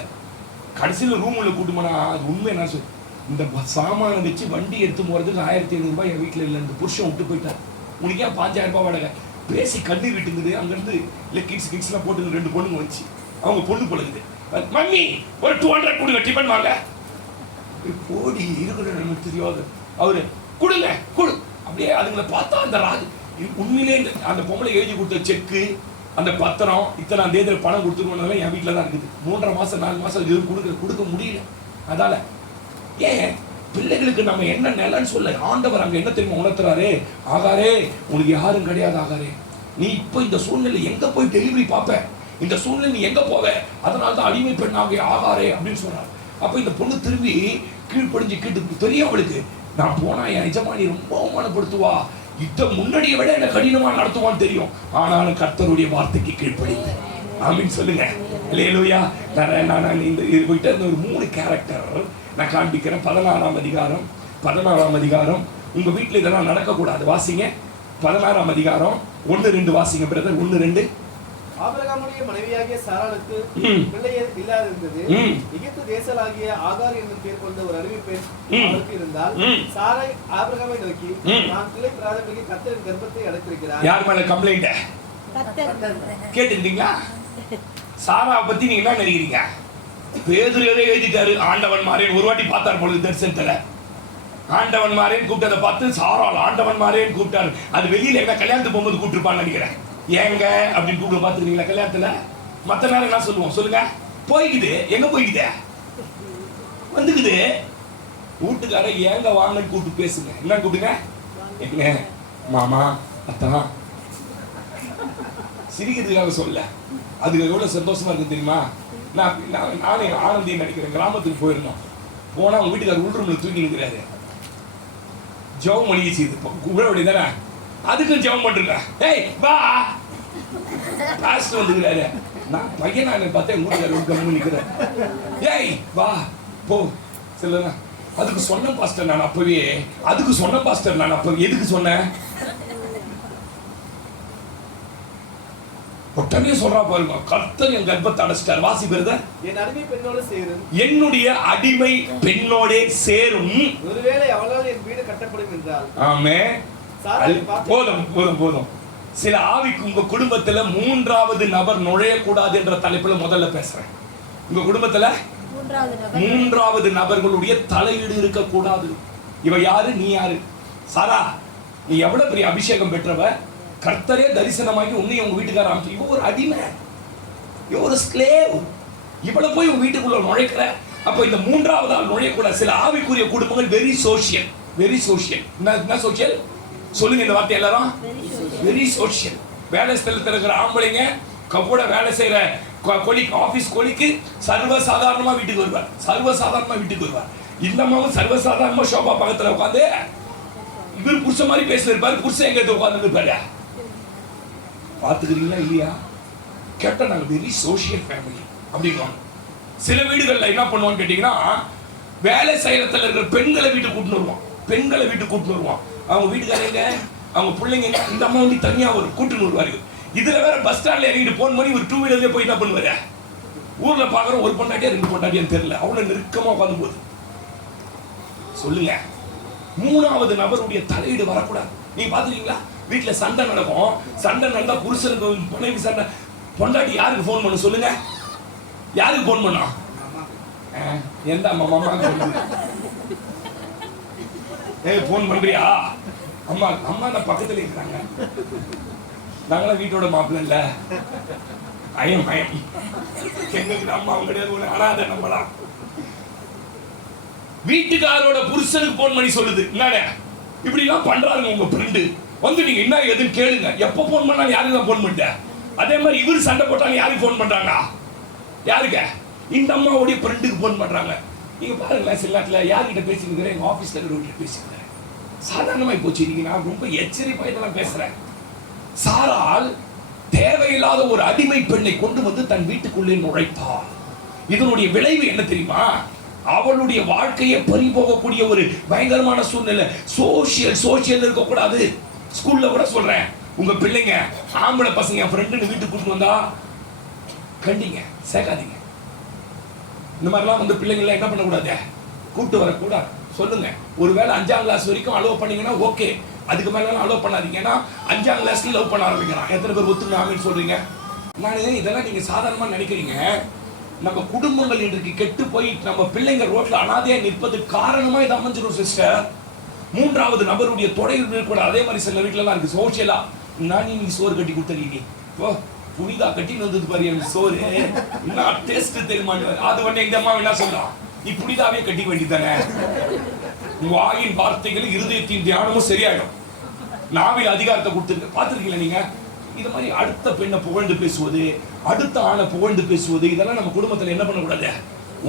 கடைசியில் ரூம் உள்ள கூட்டுமானா அது உண்மை. என்ன சொல், இந்த சாமானை வச்சு வண்டி எடுத்து போறதுக்கு 1500 ரூபாய் என் வீட்டில் இல்லை, இந்த புருஷன் விட்டு போயிட்டார். உனக்கு ஏன் 5000 ரூபாய் வாடகை? பேசி கண்ணீர் விட்டுங்குது. அங்கேருந்து இல்லை கிட்ஸ்லாம் போட்டு 2 பொண்ணுங்க வச்சு அவங்க பொண்ணு பழகுது. மம்மி ஒரு 200 கொடுங்க, டிஃபன் வாங்க. கோடி இருக்கிற நமக்கு தெரியாது. அவரு கொடுங்க கொடு. அப்படியே அதுங்களை பார்த்தா அந்த உண்மையிலே அந்த பொம்பளை எழுதி கொடுத்த செக்கு, அந்த பத்திரம், இத்தனாம் தேதியில் பணம் கொடுத்துருவோம் என் வீட்டில் தான் இருக்குது. 3.5 மாசம் 4 மாசம் இது கொடுக்க முடியல. அதால ஏன் பிள்ளைகளுக்கு நம்ம என்ன நிலைன்னு சொல்ல ஆண்டவர் அங்க என்ன தெரியுமா உணர்த்துறாரு? ஆகாரே, உனக்கு யாரும் கிடையாது ஆகாரே. நீ இப்போ இந்த சூழ்நிலை எங்க போய் டெலிவரி பார்ப்ப, இந்த சூழ்நிலை நீ எங்க போவ, அதனால தான் அடிமை பெண்ணாக ஆகாரே அப்படின்னு சொல்றாரு. அப்ப இந்த பொண்ணு திரும்பி கீழ்ப்படிஞ்சு கேட்டு தெரியும் அவளுக்கு, நான் போனா என் எஜமானி ரொம்ப அவமானப்படுத்துவா, இத முன்னாடியை விட என்ன கடினமா நடத்துவான்னு தெரியும். ஆனாலும் கர்த்தருடைய வார்த்தைக்கு கீழ்ப்படிங்க. ஆமீன் சொல்லுங்க. அல்லேலூயா. நான் இந்த போயிட்டு ஒரு 3 கேரக்டர் நான் காண்பிக்கிறேன். 16ஆம் அதிகாரம். உங்க வீட்டில் இதெல்லாம் நடக்கக்கூடாது. வாசிங்க 16ஆம் அதிகாரம் 1-2 வாசிங்க பிரதர். 1-2. ஆபிரகாமுடைய மனைவியாகிய சாராளுக்கு பிள்ளை இல்லாதிருந்தது. எகிப்து தேசலாகிய ஆகார் என்னும் பேர் கொண்ட ஒரு அடிமை பெண் அவருக்கு இருந்தால், சாராய் ஆபிரகாமை நோக்கி, நான் பிள்ளை பெறாதபடிக்கு கர்த்தரின் கர்ப்பத்தை அடைத்திருக்கிறார். யார் மேல கம்ப்ளைண்ட்? கேட்டுட்டீங்களா? சாராவை பத்தி நீங்க என்ன நினைக்கிறீங்க? பேதுரு எழுதிட்டாரு, ஆண்டவன் மாறேன். ஒரு வாட்டி பார்த்தார் பொழுது தரிசனத்துல ஆண்டவன் மாறேன் கூப்பிட்டதை பார்த்து சாரால் ஆண்டவன் மாறேன் கூப்பிட்டாரு. அது வெளியில என்ன கல்யாணத்துக்கு போகும்போது கூப்பிட்டுருப்பான்னு நினைக்கிறேன். ஏங்க அப்படின்னு கூப்பிட பார்த்துருக்கீங்களா கல்யாணத்துல? மற்ற நேரம் என்ன சொல்லுவோம் சொல்லுங்க? போய்க்குது. எங்க போய்க்குது? வந்துக்குது. வீட்டுக்கார ஏங்க வாங்கன்னு கூப்பிட்டு பேசுங்க. என்ன கூப்பிடுங்க? எங்க மாமா அத்தா. சிரிக்கிறதுக்காக சொல்ல, அது எவ்வளவு சந்தோஷமா இருக்கு தெரியுமா? நானே ஆனந்தின்னு நினைக்கிறேன். கிராமத்துக்கு போயிருந்தோம். போனா உங்க வீட்டுக்காரர் உள்ரூம்ல தூக்கி நிற்கிறாரு. ஜெபம் பண்ணி செய்து கூட தானே, அதுக்கும் ஜெபம் பண்றேங்க. ஏய் வா பாஸ்டர் வந்துக்கிறாரு. நான் பையன் நான் பார்த்தேன் வீட்டுக்காரர் கம்மி நிற்கிறேன். ஏய் வா போ சொல்லுங்க. அதுக்கு சொன்ன பாஸ்டர் நான் அப்பவே, எதுக்கு சொன்னேன்? ஒட்டனே சொல்றா பாருங்க, கர்த்தர் என் கர்ப்பத்தை அடைச்சிட்டார். வாசி பெறுத, என் அடிமை பெண்ணோடு சேரும், என்னுடைய அடிமை பெண்ணோடே சேரும், ஒருவேளை அவளால் என் வீடு கட்டப்படும் என்றால். ஆமென். போதும். சில ஆவிக்கு உங்க குடும்பத்துல 3வது நபர் நுழையக்கூடாது என்ற தலைப்புல முதல்ல பேசுறேன். உங்க குடும்பத்துல 3வது நபர்களுடைய தலையீடு இருக்கக்கூடாது. இவ யாரு? நீ யாரு? சாரா, நீ எவ்வளவு பெரிய அபிஷேகம் பெற்றவ, கர்த்தரே தரிசனமாகி உன்னையும் உங்க வீட்டுக்கார அமைச்சு, இவ ஒரு அடிமை, இவ ஒரு ஸ்லேவ், இவ்வளவு போய் உங்க வீட்டுக்குள்ள நுழைக்கிற. அப்ப இந்த மூன்றாவது ஆள் நுழையக்கூட. சில ஆவிக்குரிய குடும்பங்கள் வெரி சோஷியல், வெரி சோஷியல். என்ன சோஷியல் சொல்லுங்க இந்த வார்த்தை எல்லாரும்? Very social. வேலை ஸ்தலத்தில் இருக்கிற ஆம்பளைங்க கூட வேலை செய்யற கொலிக்கு, ஆபீஸ் கொலிக்கு சர்வசாதாரணமா வீட்டுக்கு வருவார், சர்வசாதாரணமா வீட்டுக்கு வருவார். இந்த அம்மாவும் சர்வசாதாரணமா ஷோபா பக்கத்துல உட்காந்து இவர் புருஷ மாதிரி பேசிட்டு இருப்பாரு, புருஷன் எங்க உட்கார்ந்து இருப்பாரு. பாத்துக்கிறீங்களா இல்லையா? கேட்டா நாங்க வெரி சோஷியல் ஃபேமிலி அப்படின்வாங்க. சில வீடுகள்ல என்ன பண்ணுவான்னு கேட்டீங்கன்னா, வேலை செய்யறதுல இருக்கிற பெண்களை வீட்டுக்கு கூட்டிட்டு வருவான், பெண்களை வீட்டுக்கு கூட்டிட்டு வருவான். அவங்க வீட்டுக்காரங்க, அவங்க பிள்ளைங்க, இந்த அம்மா வந்து தனியா ஒரு கூட்டுன்னு வருவாரு. இதுல வேற பஸ் ஸ்டாண்ட்ல இறங்கிட்டு போன் பண்ணி ஒரு 2 வீலர்ல போய் என்ன பண்ணுவாரு, ஊர்ல பாக்குறோம் ஒரு பொண்டாட்டியா 2 பொண்டாட்டியான்னு தெரியல, அவ்வளவு நெருக்கமா உட்காந்து போகுது. சொல்லுங்க, மூணாவது நபருடைய தலையீடு வரக்கூடாது. நீங்க பாத்துறீங்களா, வீட்டுல சண்டை நடக்கும், சண்டை நடந்தா புருஷனுக்கு மனைவி சண்டை, பொண்டாட்டி யாருக்கு போன் பண்ண சொல்லுங்க, யாருக்கு போன் பண்ணா? எந்த மாமா போன் பண்றியா? அம்மா, அம்மா நான் பக்கத்துல இருக்கிறாங்க, நாங்களாம் வீட்டோட மாப்பிள்ள இல்ல, ஐயம் எங்களுக்கு அம்மாவும் கிடையாது, அனாதை நம்மளாம். வீட்டுக்காரோட புருஷனுக்கு போன் பண்ணி சொல்லுது, என்னடா இப்படி எல்லாம் பண்றாங்க உங்க ஃப்ரெண்டு, வந்து நீங்க என்ன எதுன்னு கேளுங்க. எப்ப போன் பண்ணாலும் யாருக்கு தான் போன் பண்ணிட்டேன். அதே மாதிரி இவரு சண்டை போட்டாலும் யாருக்கு போன் பண்றாங்க? யாருக்க? இந்த அம்மாவுடைய ஃப்ரெண்டுக்கு போன் பண்றாங்க. நீங்க பாருங்களேன், சில நேரத்தில் யார்கிட்ட பேசிக்கிறேன், எங்க ஆபீஸ்ல இருக்கிறவங்க பேசிக்கிறேன். சாதாரணமாய் போச்சு. நீங்க நான் ரொம்ப எச்சரிப்பா இதெல்லாம் பேசுறேன். சாரால் தேவையில்லாத ஒரு அடிமை பெண்ணை கொண்டு வந்து தன் வீட்டுக்குள்ளே நுழைத்தார். இதனுடைய விளைவு என்ன தெரியுமா? அவளுடைய வாழ்க்கையை பறிபோகக்கூடிய ஒரு பயங்கரமான சூழ்நிலை. சோசியல் இருக்கக்கூடாது. ஸ்கூல்ல கூட சொல்றேன், உங்க பிள்ளைங்க ஆம்பளை பசங்க என் ஃப்ரெண்டுன்னு வீட்டுக்கு கூட்டு வந்தா கண்டிங்க, சேர்க்காதீங்க. இந்த மாதிரிலாம் வந்து பிள்ளைங்கள என்ன பண்ணக்கூடாது, கூட்டு வரக்கூடாது. சொல்லுங்க, ஒருவேளை 5ஆம் கிளாஸ் வரைக்கும் அலோவ் பண்ணீங்கன்னா ஓகே, அதுக்கு மேல அலோவ் பண்ணாதீங்க. ஏன்னா 5ஆம் கிளாஸ்ல லவ் பண்ண ஆரம்பிக்கிறான். எத்தனை பேர் ஒத்துங்க சொல்றீங்க? நான் இதெல்லாம் நீங்க சாதாரணமா நினைக்கிறீங்க. நம்ம குடும்பங்கள் இன்றைக்கு கெட்டு போய் நம்ம பிள்ளைங்க ரோட்ல அனாதையா நிற்பதுக்கு காரணமா இது அமைஞ்சிடும் சிஸ்டர். மூன்றாவது நபருடைய தொடையில் கூட. அதே மாதிரி சில வீட்டுல எல்லாம் இருக்கு சோசியலா, நான் நீ சோறு கட்டி கொடுத்தீங்க, ஓ புனிதா கட்டின்னு வந்தது பாரு எனக்கு சோறு, என்ன டேஸ்ட் தெரியுமா? அது உடனே இந்த அம்மா என்ன சொல்றான், நீ புனிதாவே கட்டிக்க வேண்டியதானே. வாயின் வார்த்தைகளும் இருதயத்தின் தியானமும் சரியாயிடும். நாவில் அதிகாரத்தை கொடுத்துருக்கு. பார்த்துருக்கீங்களா நீங்க? இது மாதிரி அடுத்த பெண்ணை புகழ்ந்து பேசுவது, அடுத்த ஆணை புகழ்ந்து பேசுவது, இதெல்லாம் நம்ம குடும்பத்தில் என்ன பண்ணக்கூடாது.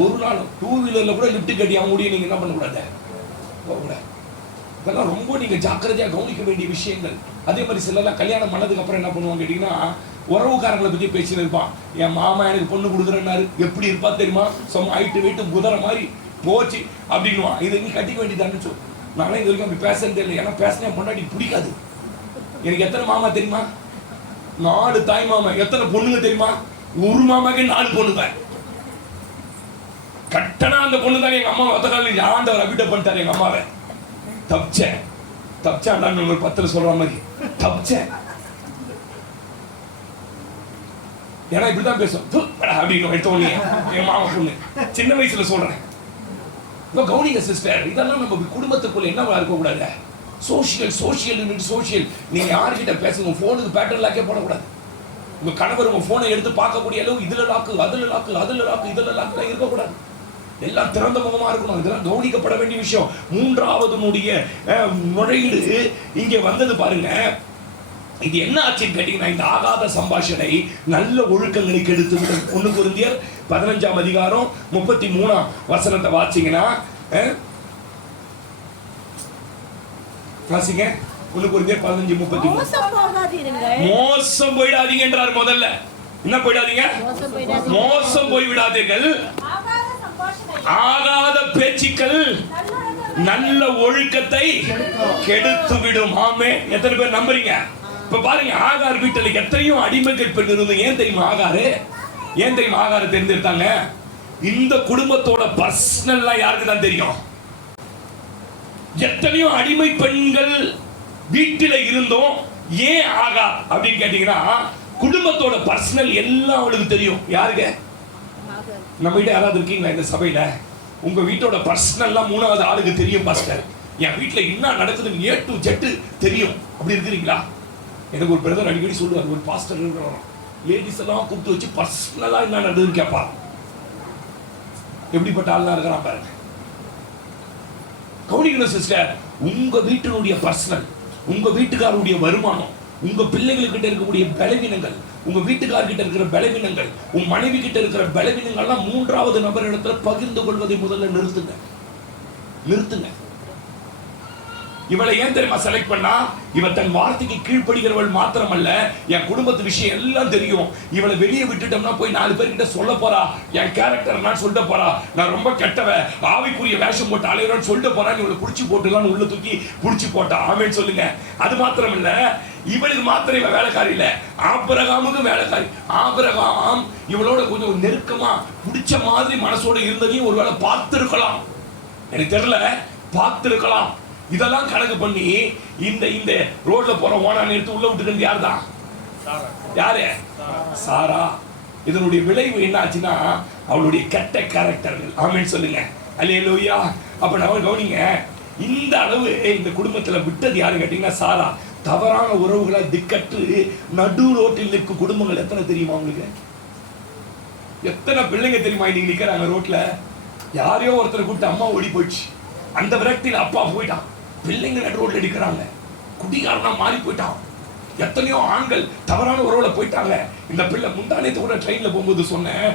ஒரு நாள் 2 வீலர்ல கூட லிப்ட் கட்டி அவங்க முடிய நீங்க என்ன பண்ணக்கூடாது, போகக்கூடாது. இதெல்லாம் ரொம்ப நீங்க ஜாக்கிரதையா கவனிக்க வேண்டிய விஷயங்கள். அதே மாதிரி சிலர்லாம் கல்யாணம் பண்ணதுக்கு அப்புறம் என்ன பண்ணுவாங்க கேட்டீங்கன்னா, உறவுக்காரங்களை பத்தி பேசின்னு இருப்பான். என் மாமா எனக்கு பொண்ணு கொடுக்குறேன்னாரு, எப்படி இருப்பா தெரியுமா, சும்மா ஹைட்டு வெயிட்டு குதிரை மாதிரி போச்சு அப்படின்னுவான். இதை நீ கட்டிக்க வேண்டியதான்னு சொல்லு. நானே இது வரைக்கும் அப்படி பேச தெரியல. ஏன்னா பேசினா பொண்டாட்டி பிடிக்காது. எனக்கு எத்தனை மாமா தெரியுமா? 4 தாய் மாமா. எத்தனை பொண்ணுங்க தெரியுமா? ஒரு மாமாக்கு 4 பொண்ணுங்க. கட்டணா அந்த பொண்ணு தான் எங்க அம்மா ஒத்த காலில் ஆண்டவர் அபிட்ட பண்ணிட்டாரு எங்க அம்மாவை. தப்சாண்டான்னு ஒரு 10ல சொல்ற மாதிரி தப்சேன். ஏன்னா இப்படிதான் பேசும் அப்படின்னு எடுத்தோன்னே என் மாமா பொண்ணு. சின்ன வயசுல சொல்றேன். இப்ப கவுனிங்க சிஸ்டர், இதெல்லாம் நம்ம குடும்பத்துக்குள்ள என்ன இருக்கக்கூடாது. சோஷியல். நீங்க யார்கிட்ட பேசுங்க, போனுக்கு பேட்டர்ன் லாக்கே போடக்கூடாது. உங்க கணவர் உங்க போனை எடுத்து பார்க்கக்கூடிய அளவு இதுல லாக்கு, அதுல லாக்கு இருக்கக்கூடாது. எல்லாம் திறந்த முகமா இருக்கணும். இதெல்லாம் கவனிக்கப்பட வேண்டிய விஷயம். மூன்றாவது நுழையீடு இங்க வந்தது பாருங்க. இது என்ன ஆச்சுன்னு கேட்டீங்கன்னா, இந்த ஆகாத சம்பாஷணை நல்ல ஒழுக்கங்களை கெடுத்து. 1 கொரிந்தியர் 15ஆம் அதிகாரம் 33ஆம் வசனத்தை வாசிங்கன்னா, வாசிங்க. 1 கொரிந்தியர் 15:33. மோசம் போயிடாதீங்க என்றார். முதல்ல என்ன போயிடாதீங்க? மோசம் போய் விடாதீர்கள். ஆகாத பேச்சுக்கள் நல்ல ஒழுக்கத்தை கெடுத்து விடும். ஆமே, எத்தனை பேர் நம்புறீங்க? இப்ப பாருங்க, ஆகார் வீட்டில் எத்தனையோ அடிமைகள் பெண் இருந்து. ஏன் தெரியுமா ஆகாரை தேர்ந்தெடுத்தாங்க? இந்த குடும்பத்தோட பர்சனலா யாருக்கு தான் தெரியும். எத்தனையோ அடிமை பெண்கள் வீட்டில இருந்தோம். ஏன் ஆகார் அப்படின்னு கேட்டீங்கன்னா, குடும்பத்தோட பர்சனல் எல்லாம் அவளுக்கு தெரியும். யாருக்கு? நம்ம வீட்டு யாராவது இருக்கீங்களா இந்த சபையில? உங்க வீட்டோட பர்சனல்லாம் 3வது ஆளுக்கு தெரியும். பாஸ்டர், என் வீட்டுல என்ன நடக்குதுன்னு A to Z தெரியும். அப்படி இருக்கிறீங்களா? எனக்கு ஒரு பிரதர் அடிக்கடி சொல்லுவார், ஒரு பாஸ்டர் இருக்கிறோம், லேடிஸ் எல்லாம் கூப்பிட்டு வச்சு பர்சனலா என்ன நடக்குதுன்னு கேட்பா. எப்படிப்பட்ட ஆள்லாம் இருக்கிறான் பாருங்க. கவனிக்கணும் சிஸ்டர், உங்க வீட்டினுடைய பர்சனல், உங்க வீட்டுக்காரருடைய வருமானம், உங்க பிள்ளைகளுக்கிட்ட இருக்கக்கூடிய பலவீனங்கள், உங்க வீட்டுக்காரர்கிட்ட இருக்கிற பலவீனங்கள், உங்க மனைவி கிட்ட இருக்கிற பலவீனங்கள்லாம் மூன்றாவது நபர் இடத்துல பகிர்ந்து கொள்வதை முதல்ல நிறுத்துங்க. இவளை ஏன் தெரியுமா செலக்ட் பண்ணா? இவன் தன் வார்த்தைக்கு கீழ்ப்படுகிறவள் மாத்திரமல்ல, என் குடும்பத்து விஷயம் எல்லாம் தெரியும். இவளை வெளியே விட்டுட்டோம்னா போய் 4 பேர்கிட்ட சொல்ல போறா, என் கேரக்டர் நான் சொல்லிட்டு போறா, நான் ரொம்ப கெட்டவ, ஆவிக்குரிய வேஷம் போட்டு அலையிறான்னு சொல்லிட்டு போறான்னு இவளை புடிச்சு போட்டுலாம் உள்ள தூக்கி புடிச்சு போட்டா. ஆமென் சொல்லுங்க. அது மாத்திரமல்ல, இவளுக்கு மாத்திரம் இவன் வேலைக்காரி இல்ல, ஆபிரகாமுக்கு வேலைக்காரி. ஆபிரகாம் இவளோட கொஞ்சம் நெருக்கமா பிடிச்ச மாதிரி மனசோட இருந்ததையும் ஒருவேளை பார்த்திருக்கலாம், எனக்கு தெரியல, பார்த்திருக்கலாம். இதெல்லாம் கணக்கு பண்ணி இந்த ரோட்ல போற ஓனான எடுத்து உள்ள விட்டுக்கிறது யார் தான்? யாரு? சாரா. இதனுடைய விளைவு என்ன ஆச்சுன்னா, அவளுடைய கெட்ட கேரக்டர்கள். ஆமென் சொல்லுங்க. அல்லேலூயா. அப்ப நம்ம கவனிங்க, இந்த அளவு இந்த குடும்பத்துல விட்டது யாரு கேட்டீங்கன்னா சாரா. தவறான உறவுகளை திக்கற்று நடு ரோட்டில் நிற்கும் குடும்பங்கள் எத்தனை தெரியுமா உங்களுக்கு? எத்தனை பிள்ளைங்க தெரியுமா இன்னைக்கு நிக்கிறாங்க ரோட்ல? யாரையோ ஒருத்தரை கூப்பிட்டு அம்மா ஓடி போயிடுச்சு, அந்த விரக்தியில் அப்பா போயிட்டான், பிள்ளைங்க நடு ரோட்ல அடிக்கிறாங்க, குடிகாரனா மாறி போயிட்டான். எத்தனையோ ஆண்கள் தவறான உறவுல போயிட்டாங்க. இந்த பிள்ளை முந்தானத்தை கூட ட்ரெயின்ல போகும்போது சொன்னேன்,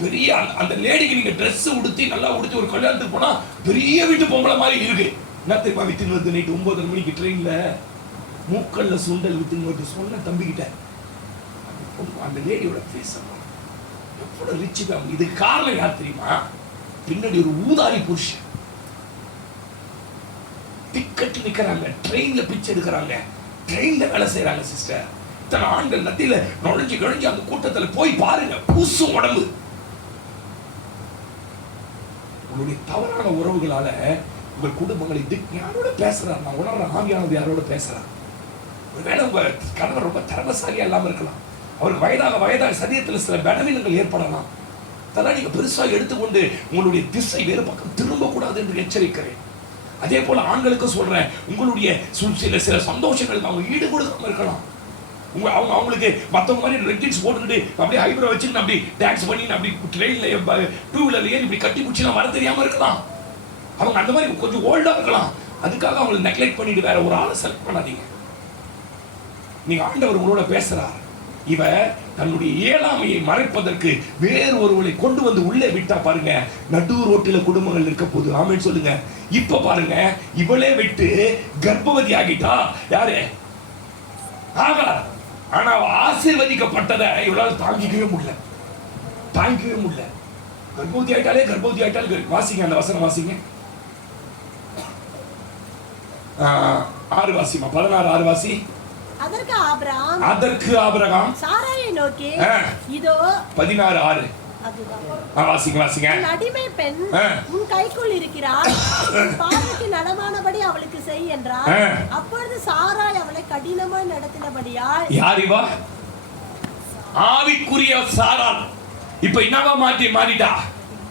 பெரிய அந்த லேடிக்கு நீங்க ட்ரெஸ் உடுத்தி நல்லா உடுத்தி ஒரு கல்யாணத்துக்கு போனா பெரிய வீட்டு பொம்பளை மாதிரி இருக்கு. என்ன தெரியுமா வித்துன்னு வருது? நைட்டு 9:30 மணிக்கு ட்ரெயின்ல மூக்கல்ல சுண்டல் வித்துன்னு வருது. சொன்ன தம்பிக்கிட்ட, அந்த லேடியோட ஃபேஸ் எவ்வளவு ரிச் தான். இது காரணம் யார் தெரியுமா? பின்னாடி ஒரு ஊதாரி புருஷன் டிக்கெட் நிக்கிறாங்க, ட்ரெயின்ல பிச்சை எடுக்கிறாங்க, ட்ரெயின்ல வேலை செய்யறாங்க. சிஸ்டர், இத்தனை ஆண்கள் நத்தியில நுழைஞ்சு அந்த கூட்டத்துல போய் பாருங்க, பூசும் உடம்பு. உங்களுடைய தவறான உறவுகளால உங்கள் குடும்பங்களை யாரோட பேசுறாரு? நான் உணர்ற ஆவியானது யாரோட பேசுறாரு? ஒருவேளை உங்க கணவர் ரொம்ப திறமசாலியா இல்லாம இருக்கலாம், அவருக்கு வயதாக சரீரத்தில் சில பலவீனங்கள் ஏற்படலாம். அதெல்லாம் நீங்க பெருசா எடுத்துக்கொண்டு உங்களுடைய திசை வேறு பக்கம் திரும்ப கூடாது என்று எச்சரிக்கிறேன். அதே போல ஆண்களுக்கு சொல்றேன், உங்களுடைய சில சந்தோஷங்களுக்கு அவங்க ஈடு கொடுக்காம இருக்கலாம். அவங்களுக்கு மற்றவங்க மாதிரி ரெக்கின்ஸ் போட்டுக்கிட்டு அப்படியே ஹைப்ரோ வச்சுக்கிட்டு அப்படி டான்ஸ் பண்ணி அப்படி ட்ரெயின்ல 2 வீலர்ல ஏறி இப்படி கட்டி பிடிச்சிலாம் வர தெரியாம இருக்கலாம். அவங்க அந்த மாதிரி கொஞ்சம் ஓல்டா இருக்கலாம். அதுக்காக அவங்களை நெக்லெக்ட் பண்ணிட்டு வேற ஒரு ஆளை செலக்ட் பண்ணாதீங்க. நீங்க ஆண்டவர் உங்களோட பேசுறார், இவ தன்னுடைய இயலாமையை மறைப்பதற்கு வேறு ஒருவரை கொண்டு வந்து உள்ளே விட்டா பாருங்க, நடு ரோட்டில குடும்பங்கள் இருக்க போது. ஆமென் சொல்லுங்க. இப்ப பாருங்க, இவளே விட்டு கர்ப்பவதி ஆகிட்டா. யாரு? ஆகார். ஆனா ஆசீர்வதிக்கப்பட்டதை இவளால் தாங்கிக்கவே முடியல. கர்ப்பவதி ஆயிட்டாலே வாசிங்க, அந்த வசனம் வாசிங்க. 6 வாசிமா, 16 வாசி. அதற்கு ஆபிரகாம் சாராயை நோக்கி, இதோ 16:6 வாசிங்க. அடிமை பெண் உன் கைக்குள் இருக்கிறார், பார்வைக்கு நலமானபடி அவளுக்கு செய் என்றார். அப்பொழுது சாராய் அவளை கடினமாய் நடத்தினபடியால். யார் இவ? ஆவிக்குரிய சாராள். இப்ப என்னவா மாறிட்டா?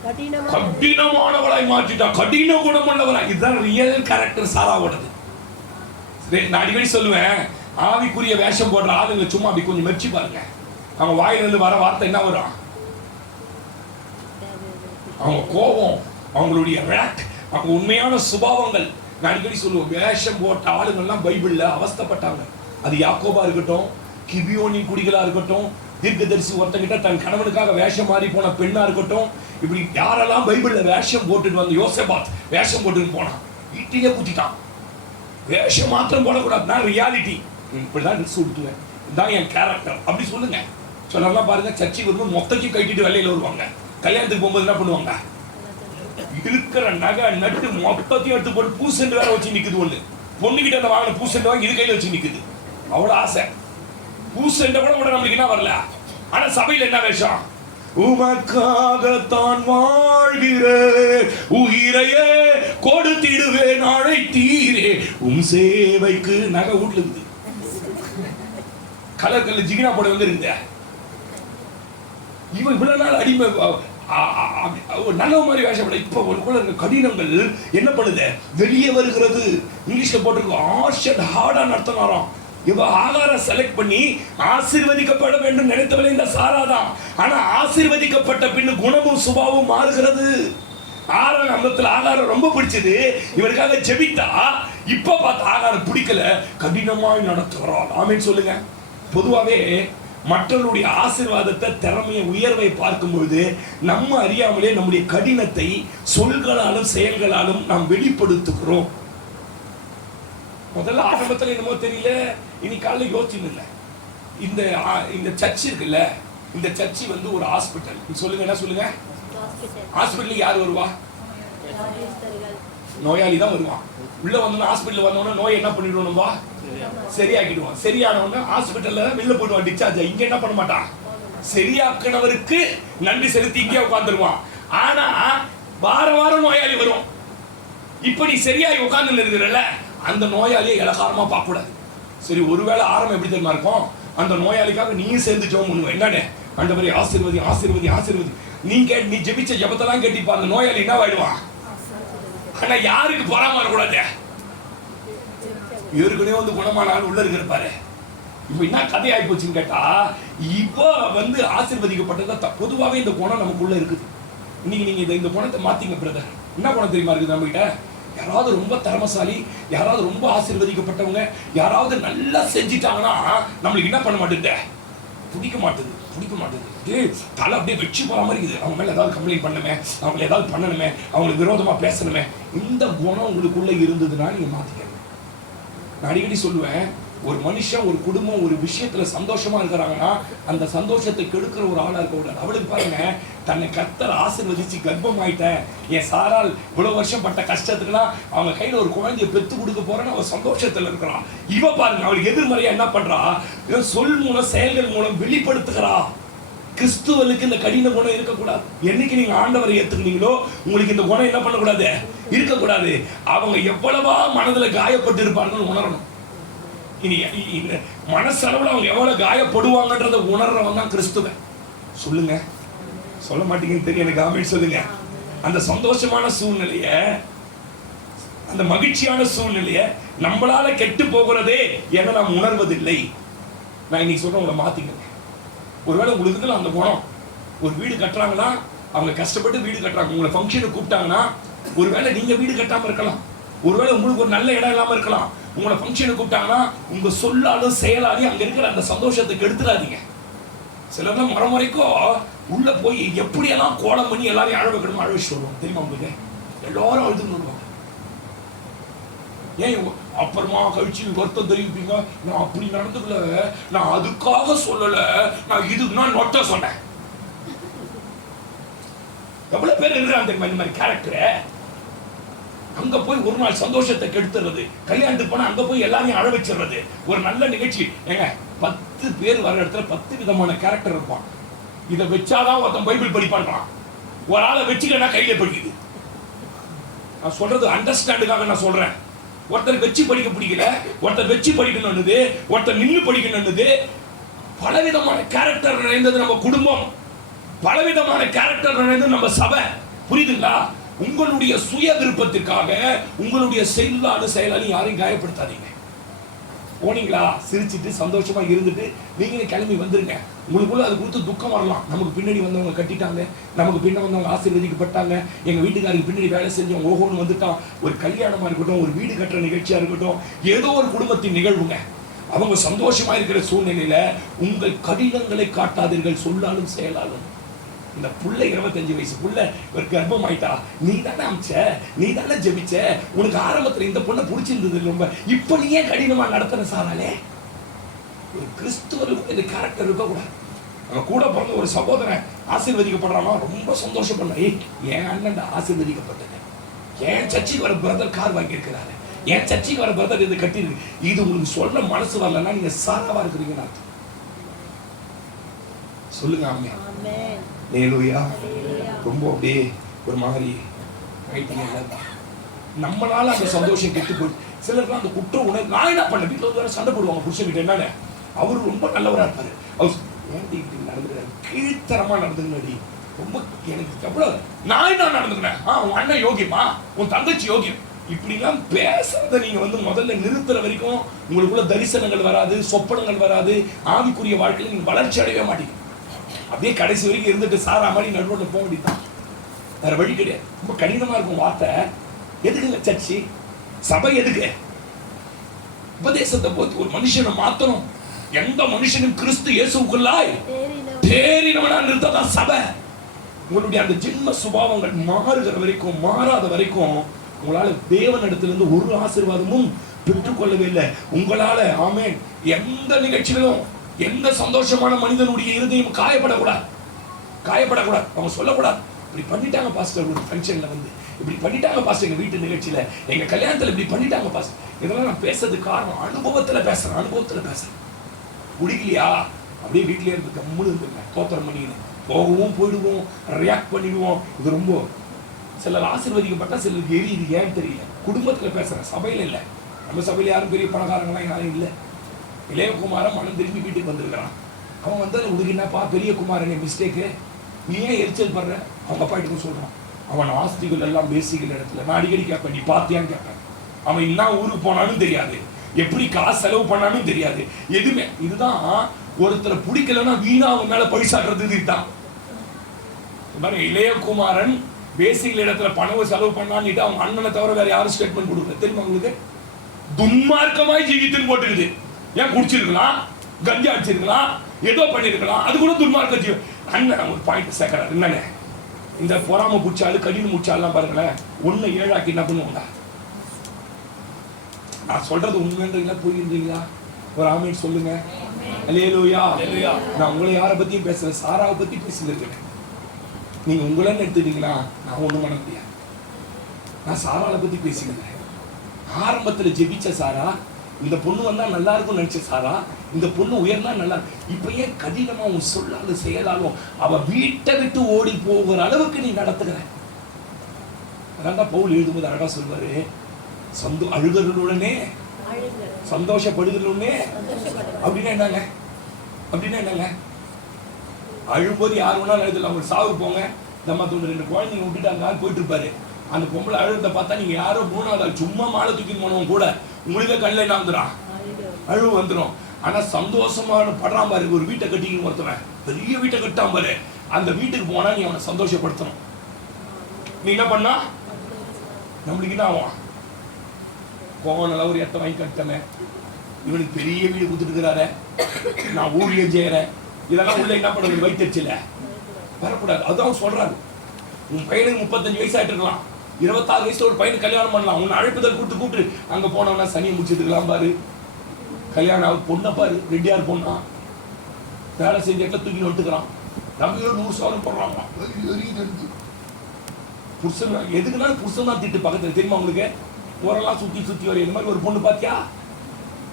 கடினமானவளாய் மாற்றிட்டா, கடின குணமுள்ளவளாய். இதுதான் ரியல் கேரக்டர் சாராவோடது. நான் அடிக்கடி சொல்லுவேன், ஆவிக்குரிய வேஷம் போடுற ஆளுங்க சும்மா அப்படி கொஞ்சம் மெச்சி பாருங்க, அவங்க வாயிலிருந்து வர வார்த்தை என்ன வரும்? அவங்க கோபம், அவங்களுடைய ரேக், அவங்க உண்மையான சுபாவங்கள். நான் அடிக்கடி சொல்லுவேன், வேஷம் போட்ட ஆளுங்கள்லாம் பைபிள்ல அவஸ்தப்பட்டாங்க. அது யாக்கோபா இருக்கட்டும், கிபியோனின் குடிகளா இருக்கட்டும், தீர்க்கதரிசி ஒருத்தங்கிட்ட தன் கணவனுக்காக வேஷம் மாறி போன பெண்ணா இருக்கட்டும், இப்படி யாரெல்லாம் பைபிள்ல வேஷம் போட்டுட்டு வந்து, யோசேபாத் வேஷம் போட்டுட்டு போனான், வீட்டிலே குத்திட்டான். வேஷம் மாத்திரம் போடக்கூடாது, நான் ரியாலிட்டி, இப்படிதான் ட்ரெஸ் உடுத்துவேன், இதுதான் என் கேரக்டர் அப்படி சொல்லுங்க. சொல்லலாம் பாருங்க, சர்ச்சைக்கு வரும்போது மொத்தத்தையும் கட்டிட்டு வெளியில வருவாங்க. கல்யாணத்துக்கு போகும்போது என்ன பண்ணுவாங்க? இருக்கிற நகை நட்டு மொத்தத்தையும் எடுத்து போட்டு பூசெண்டு வேற வச்சு நிக்குது. ஒண்ணு பொண்ணுகிட்ட அந்த வாங்கின பூசெண்டு வாங்கி இது கையில வச்சு நிக்குது. அவ்வளவு ஆசை. பூசெண்ட கூட நம்மளுக்கு என்ன வரல. ஆனா சபையில என்ன வேஷம்? உமக்காகத்தான் வாழ்கிறேன், உயிரையே கொடுத்திடுவேன், அழைத்தீரே உம் சேவைக்கு. நகை வீட்டுல இருந்து கலர் கலர் ஜிகினா போட வந்து இருந்த இவன் இவ்வளவு நாள் அடிமை நல்ல மாதிரி வேஷப்பட. இப்ப ஒரு கடினங்கள் என்ன பண்ணுது? வெளியே வருகிறது. இங்கிலீஷ்ல போட்டிருக்கோம், ஹார்ஷ் அண்ட் ஹார்டா நடத்தினாராம். இவ ஆகாரம் செலக்ட் பண்ணி ஆசீர்வதிக்கப்பட வேண்டும் நினைத்தவளே இந்த சாரா தான். ஆனா ஆசீர்வதிக்கப்பட்ட பின்னு குணமும் சுபாவம் மாறுகிறது. 6ஆம் அங்கத்துல ஆகாரம் ரொம்ப பிடிச்சது, இவருக்காக ஜெபித்தா இப்ப பார்த்து ஆகாரம் பிடிக்கல, கடினமாய் நடத்துகிறாள். ஆமென் சொல்லுங்க. பொதுவாவே மற்றவருடைய ஆசீர்வாதத்தை, திறமையை, உயர்வை பார்க்கும்பொழுது நம்ம அறியாமலே நம்முடைய கடினத்தை சொல்களாலும் செயல்களாலும் நாம் வெளிப்படுத்துகிறோம். முதல்ல ஆரம்பத்தில் என்னமோ தெரியல, இனி காலையில் யோசிச்சுன்னு இல்லை. இந்த சர்ச் இருக்குல்ல, இந்த சர்ச் வந்து ஒரு ஹாஸ்பிட்டல். சொல்லுங்க, என்ன சொல்லுங்க? ஹாஸ்பிட்டலுக்கு யார் வருவா? நோயாளி தான் வருவான். உள்ள வந்தோன்னா ஹாஸ்பிட்டல் வந்தோன்னா நோய் என்ன பண்ணிடுவோம்வா? சரியாக்கிடுவான். சரியானவன ஹாஸ்பிட்டல்ல வெளில போடுவான், டிஸ்சார்ஜ். இங்க என்ன பண்ண மாட்டான்? சரியாக்கினவருக்கு நன்றி செலுத்தி இங்கே உட்காந்துருவான். ஆனா வாரம் வாரம் நோயாளி வரும். இப்ப நீ சரியாகி உட்கார்ந்து இருக்கிறல்ல, அந்த நோயாளியை இலகாரமா பார்க்க கூடாது. சரி, ஒருவேளை ஆரம்பம் எப்படி தெரியுமா இருக்கும்? அந்த நோயாளிக்காக நீயும் சேர்ந்து ஜெபம் பண்ணுவ. என்னன்னு? ஆண்டவரே ஆசீர்வதி, ஆசீர்வதி, ஆசீர்வதி. நீ ஜெபிச்ச ஜெபத்தெல்லாம் கேட்டிப்பா, அந்த நோயாளி என்ன ஆயிடுவான்? ஆனா யாருக்கு பொறாம வரக்கூடாது? இவருக்குனே வந்து குணமானாலும் உள்ள இருப்பாரு. இப்ப என்ன கதை ஆகி போச்சுன்னு கேட்டா, இப்போ வந்து ஆசீர்வதிக்கப்பட்டதா. பொதுவாகவே இந்த குணம் நமக்குள்ள இருக்குது. இன்னைக்கு நீங்க இந்த குணத்தை மாத்தீங்க பிரதர். என்ன குணம் தெரியுமா இருக்குது நம்ம கிட்ட? யாராவது ரொம்ப திறமசாலி, யாராவது ரொம்ப ஆசீர்வதிக்கப்பட்டவங்க, யாராவது நல்லா செஞ்சிட்டாங்கன்னா நம்மளுக்கு என்ன பண்ண மாட்டேங்குது? பிடிக்க மாட்டேங்குது. தலை அப்படியே வச்சு போற மாதிரி இருக்குது. அவங்க மேல ஏதாவது கம்ப்ளைண்ட் பண்ணணுமே, அவங்களை ஏதாவது பண்ணணுமே, அவங்களுக்கு விரோதமா பேசணுமே. இந்த குணம் உங்களுக்குள்ள இருந்ததுன்னா நீங்க மாத்திக்கணும். நான் அடிக்கடி சொல்லுவேன், ஒரு மனுஷன், ஒரு குடும்பம் ஒரு விஷயத்துல சந்தோஷமா இருக்கிறாங்கன்னா அந்த சந்தோஷத்தை கெடுக்கிற ஒரு ஆளா இருக்க கூடாது. அவளுக்கு பாருங்க, தன்னை கர்த்தர் ஆசீர்வதிச்சு கர்ப்பம் ஆயிட்டேன், என் சாரால் இவ்வளவு வருஷம் பட்ட கஷ்டத்துக்குலாம் அவங்க கையில ஒரு குழந்தைய பெத்து கொடுக்க போறேன்னு அவன் சந்தோஷத்துல இருக்கிறான். இவ பாருங்க, அவளுக்கு எதிர்மறையா என்ன பண்றா? சொல் மூலம் செயல்கள் மூலம் வெளிப்படுத்துகிறா. கிறிஸ்துவனுக்கு இந்த கடின குணம் இருக்கக்கூடாது. என்னைக்கு நீங்க ஆண்டவரை ஏத்துக்கிறீங்களோ உங்களுக்கு இந்த குணம் என்ன பண்ணக்கூடாது? இருக்கக்கூடாது. அவங்க எவ்வளவா மனதுல காயப்பட்டு இருப்பாங்கன்னு உணரணும். இனி இந்த மனசளவுல அவங்க எவ்வளவு காயப்படுவாங்கன்றத உணர்றவன் தான் கிறிஸ்துவன். சொல்லுங்க, சொல்ல மாட்டீங்கன்னு தெரியும் எனக்கு. ஆமென் சொல்லுங்க. அந்த சந்தோஷமான சூழ்நிலைய, அந்த மகிழ்ச்சியான சூழ்நிலைய நம்மளால கெட்டு போகிறதே என நாம் உணர்வதில்லை. நான் இன்னைக்கு சொல்றேன், உங்களை மாத்திங்க. ஒருவேளை உங்களுக்கு அந்த குணம், ஒரு வீடு கட்டுறாங்கன்னா அவங்க கஷ்டப்பட்டு வீடு கட்டுறாங்க, உங்களை ஃபங்க்ஷனுக்கு கூப்பிட்டாங்கன்னா ஒருவேளை நீங்க வீடு கட்டாம இருக்கலாம், ஒருவேளை உங்களுக்கு ஒரு நல்ல இடம் இல்லாம இருக்கலாம். உங்களை ஃபங்க்ஷனுக்கு கூப்பிட்டாங்கன்னா உங்க சொல்லாலும் செயலாலையும் அங்க இருக்கிற அந்த சந்தோஷத்துக்கு எடுத்துடாதீங்க. சிலர்லாம் மறுமுறைக்கும் உள்ள போய் எப்படியெல்லாம் கோலம் பண்ணி எல்லாரையும் அழ வைக்கணும், அழ வச்சு வருவாங்க. தெரியுமா உங்களுக்கு? எல்லாரும் அழுதுன்னு வருவாங்க. ஏன் அப்புறமா கழிச்சு வருத்தம் தெரிவிப்பீங்க, நான் அப்படி நடந்துக்கல, நான் அதுக்காக சொல்லல, நான் இதுக்கு நான் நொட்ட சொன்னேன். எவ்வளவு பேர் இருக்கிறாங்க தெரியுமா இந்த மாதிரி கேரக்டர்? அங்க போய் ஒரு நாள் சந்தோஷத்தை கெடுத்துறது, கல்யாணத்துக்கு போனா அங்க போய் எல்லாரையும் அழ வச்சிடுறது. ஒரு நல்ல நிகழ்ச்சி ஏங்க, 10 பேர் வர இடத்துல 10 விதமான கேரக்டர் இருப்பான். இதை வச்சாதான் ஒருத்தன் பைபிள் படிப்பான்றான், ஒரு ஆளை வச்சுக்கன்னா கையில படிக்குது. நான் சொல்றது அண்டர்ஸ்டாண்டுக்காக நான் சொல்றேன். ஒருத்தர் வச்சு படிக்க பிடிக்கல, ஒருத்தர் வச்சு படிக்கணும்னுது, ஒருத்தர் நின்று படிக்கணும்னுது. பலவிதமான கேரக்டர் நிறைந்தது நம்ம குடும்பம், பலவிதமான கேரக்டர் நிறைந்தது நம்ம சபை. புரியுதுங்களா? உங்களுடைய சுய விருப்பத்திற்காக உங்களுடைய செயலாலும் யாரையும் காயப்படுத்தாதீங்க. போனீங்களா, சிரிச்சிட்டு சந்தோஷமா இருந்துட்டு நீங்க கிளம்பி வந்துருங்க. உங்களுக்குள்ள அது கொடுத்து துக்கம் வரலாம். நமக்கு பின்னாடி வந்தவங்க கட்டிட்டாங்க, நமக்கு பின்ன வந்தவங்க ஆசீர்வதிக்கப்பட்டாங்க, எங்க வீட்டுக்காரருக்கு பின்னாடி வேலை செஞ்சவங்க ஓஹோன்னு வந்துட்டான். ஒரு கல்யாணமா இருக்கட்டும், ஒரு வீடு கட்டுற நிகழ்ச்சியா இருக்கட்டும், ஏதோ ஒரு குடும்பத்தின் நிகழ்வுங்க, அவங்க சந்தோஷமா இருக்கிற சூழ்நிலையில உங்கள் கடினங்களை காட்டாதீர்கள் சொல்லாலும் செயலாலும். இந்த புள்ள 25 வயசு புள்ள ஒரு கர்ப்பம் ஆயிட்டா, நீ தானே அமிச்ச, நீ தானே ஜெபிச்ச, உனக்கு ஆரம்பத்துல இந்த பொண்ணை பிடிச்சிருந்தது ரொம்ப, இப்ப நீ ஏன் கடினமா நடத்துற சாராலே? ஒரு கிறிஸ்துவருக்கு இந்த கேரக்டர் இருக்க கூடாது. நம்ம கூட பிறந்த ஒரு சகோதரன் ஆசீர்வதிக்கப்படுறானா ரொம்ப சந்தோஷப்படுறேன். என் அண்ணன் ஆசீர்வதிக்கப்பட்டது, என் சர்ச்சைக்கு வர பிரதர் கார் வாங்கியிருக்கிறாரு, என் சர்ச்சைக்கு வர பிரதர் இது கட்டிருக்கு. இது உங்களுக்கு சொல்ல மனசு வரலன்னா நீங்க சாராவா இருக்கிறீங்கன்னு அர்த்தம். சொல்லுங்க ஆமென். ஹல்லேலூயா. ரொம்ப அப்படியே ஒரு மாதிரி நம்மளால அந்த சந்தோஷம் கெட்டு போயிடுச்சு. சிலருக்குலாம் அந்த குற்ற உணர்வு, நான் என்ன பண்ண, வீட்டில் வேற சண்டை போடுவாங்க புருஷன் கிட்ட. என்னன்னு, அவரு ரொம்ப நல்லவராக இருப்பாரு, அவர் ஏன்டி இப்படி நடந்துக்கிறாரு, கீழ்த்தரமா நடந்துக்கணும். ரொம்ப எனக்கு எவ்வளவு நான் என்ன நடந்துக்கிறேன், உன் அண்ணன் யோகியமா, உன் தங்கச்சி யோகியம், இப்படிலாம் பேசுறத நீங்க வந்து முதல்ல நிறுத்துற வரைக்கும் உங்களுக்குள்ள தரிசனங்கள் வராது, சொப்பனங்கள் வராது, ஆவிக்குரிய வாழ்க்கையில நீங்க வளர்ச்சி அடையவே மாட்டீங்க. அப்படியே கடைசி வரைக்கும் இருந்துட்டு சாரா மாதிரி நடுவோட போக வேண்டியதுதான், வேற வழி கிடையாது. ரொம்ப கடினமா இருக்கும் வார்த்தை. எதுக்குங்க சர்ச்சு சபை? எதுக்கு உபதேசத்தை போது ஒரு மனுஷனை மாத்தணும்? எந்த மனுஷனும் கிறிஸ்து இயேசுக்குள்ளாய் தேறினவனா நிறுத்ததான் சபை. உங்களுடைய அந்த ஜென்ம சுபாவங்கள் மாறுகிற வரைக்கும், மாறாத வரைக்கும் உங்களால தேவனிடத்திலிருந்து ஒரு ஆசீர்வாதமும் பெற்றுக்கொள்ளவே இல்லை. உங்களால ஆமென் எந்த நிகழ்ச்சியிலும் எந்த சந்தோஷமான மனிதனுடைய இருதயம் காயப்படக்கூடாது. அவங்க சொல்லக்கூடாது, இப்படி பண்ணிட்டாங்க பாஸ்டர் ஒரு ஃபங்க்ஷன்ல வந்து, இப்படி பண்ணிட்டாங்க பாஸ்டர் எங்க வீட்டு நிகழ்ச்சியில, எங்க கல்யாணத்துல இப்படி பண்ணிட்டாங்க பாஸ்டர். இதெல்லாம் நான் பேசுறதுக்கு காரணம் அனுபவத்துல பேசுறேன். குடிக்கலையா அப்படியே வீட்டிலே இருந்து கம்முன்னு இருந்துங்க, தோத்திரம் பண்ணிக்கணும், போகவும் போயிடுவோம், ரியாக்ட் பண்ணிடுவோம். இது ரொம்ப சிலர் ஆசீர்வதிக்கப்பட்டா சிலருக்கு எரியுது, ஏன்னு தெரியல. குடும்பத்துல பேசுறேன், சபையில இல்லை. நம்ம சபையில யாரும் பெரிய பணக்காரங்களாம் யாரும் இல்லை. இளையகுமாரன் மனம் திரும்பி வீட்டுக்கு வந்திருக்கிறான். அவன் வந்தாலும் உனக்கு என்னப்பா பெரிய குமாரனே மிஸ்டேக்கு, நீ ஏன் எரிச்சல் பண்ற? அவங்க அப்பா கிட்ட சொல்றான், அவன் ஆஸ்திகள் எல்லாம் பேசிக்கல் இடத்துல நான் அடிக்கடி கேட்பேன், நீ பாத்தியான்னு கேட்பேன். அவன் என்ன ஊருக்கு போனாலும் தெரியாது, எப்படி காசு செலவு பண்ணாலும் தெரியாது, எதுவுமே. இதுதான் ஒருத்தரை பிடிக்கலன்னா வீணா அவன் மேல பழிசாடுறது. இதுதான் இளையகுமாரன் பேசிக்கல் இடத்துல பணம் செலவு பண்ணான்னு அவங்க அண்ணனை தவிர வேற யாரும் ஸ்டேட்மெண்ட் கொடுக்கல. தெரியுமா உங்களுக்கு? துன்மார்க்கமாய் ஜீவித்துன்னு போட்டுக்குது. ஏன் குடிச்சிருக்கலாம், கஞ்சா அடிச்சிருக்கலாம், ஏதோ பண்ணிருக்கலாம், அது கூட துன்மார்க்க ஜீவன். அண்ணன் ஒரு பாயிண்ட் சேர்க்கிறார், என்னங்க இந்த பொறாம புடிச்சாலு கடின முச்சாலாம் பாருங்களேன், 1-7 என்ன பண்ணுவாங்க? நான் சொல்றது உண்மைன்றீங்களா புரியுறீங்களா? ஒரு ஆமீன் சொல்லுங்க. அல்லேலூயா. நான் உங்களை யாரை பத்தியும் பேசுறேன், சாராவை பத்தி பேசியிருக்கேன். நீங்க உங்களன்னு எடுத்துட்டீங்களா, நான் ஒண்ணும் பண்ண முடியாது. நான் சாராவை பத்தி பேசியிருக்கேன். ஆரம்பத்துல ஜெபிச்ச சாரா, இந்த பொண்ணு வந்தா நல்லா இருக்கும் நினைச்ச சாரா, இந்த பொண்ணு உயர்ந்தா நல்லா. இப்ப ஏன் கடினமா உன் சொல்லாலும் செயலாலும் அவ வீட்டை விட்டு ஓடி போகிற அளவுக்கு நீ நடத்துகிற? அதான் பவுல் எழுதும்போது அழகா சொல்வாரு, அழுகிறதுடனே சந்தோஷப்படுகிறதுடனே. அப்படின்னா என்னங்க? அழும்போது யார் வேணாலும் எழுதல. அவங்க சாவு போங்க, நம்ம 2 குழந்தைங்க விட்டுட்டு அங்க போயிட்டு இருப்பாரு. அந்த பொம்பளை அழுறத பார்த்தா நீங்க யாரோ 3வது ஆள் சும்மா மாலை தூக்கி போனவங்க கூட உங்களுக்கு கண்ணில் என்ன வந்துடும்? அழுவு வந்துடும். ஆனா சந்தோஷமா படுறான் பாரு, ஒரு வீட்டை கட்டிக்கணும் ஒருத்தவன், பெரிய வீட்டை கட்டாம பாரு, அந்த வீட்டுக்கு போனா நீ அவனை சந்தோஷப்படுத்தணும். நீ என்ன பண்ணா நம்மளுக்கு என்ன ஆகும்? கோவனால ஒரு இடத்த வாங்கி கட்டல, இவனுக்கு பெரிய வீடு கொடுத்துட்டு இருக்கிறாரு, நான் ஊழியம் செய்யறேன், இதெல்லாம் உள்ள என்ன பண்ணுறது? வைத்தறிச்சல வரக்கூடாது. அதுதான் சொல்றாரு. உன் பையனுக்கு 35 வயசு ஆயிட்டு இருக்கலாம், 26 வயசுல ஒரு பையனுக்கு கல்யாணம் பண்ணலாம். உன்னை அழைப்புதல் கூப்பிட்டு அங்க போனவனா சனியை முடிச்சிருக்கலாம் பாரு. கல்யாணம் பொண்ணை பாரு, ரெட்டியார் பொண்ணா வேலை செஞ்ச இடத்துல தூக்கி ஒட்டுக்கிறான். நம்ம 100 சவரம் போடுறாங்க. புருஷன் எதுக்குனாலும் புருஷன் தான் திட்டு பக்கத்துல. தெரியுமா உங்களுக்கு? போரெல்லாம் சுத்தி வர இந்த மாதிரி ஒரு பொண்ணு பாத்தியா,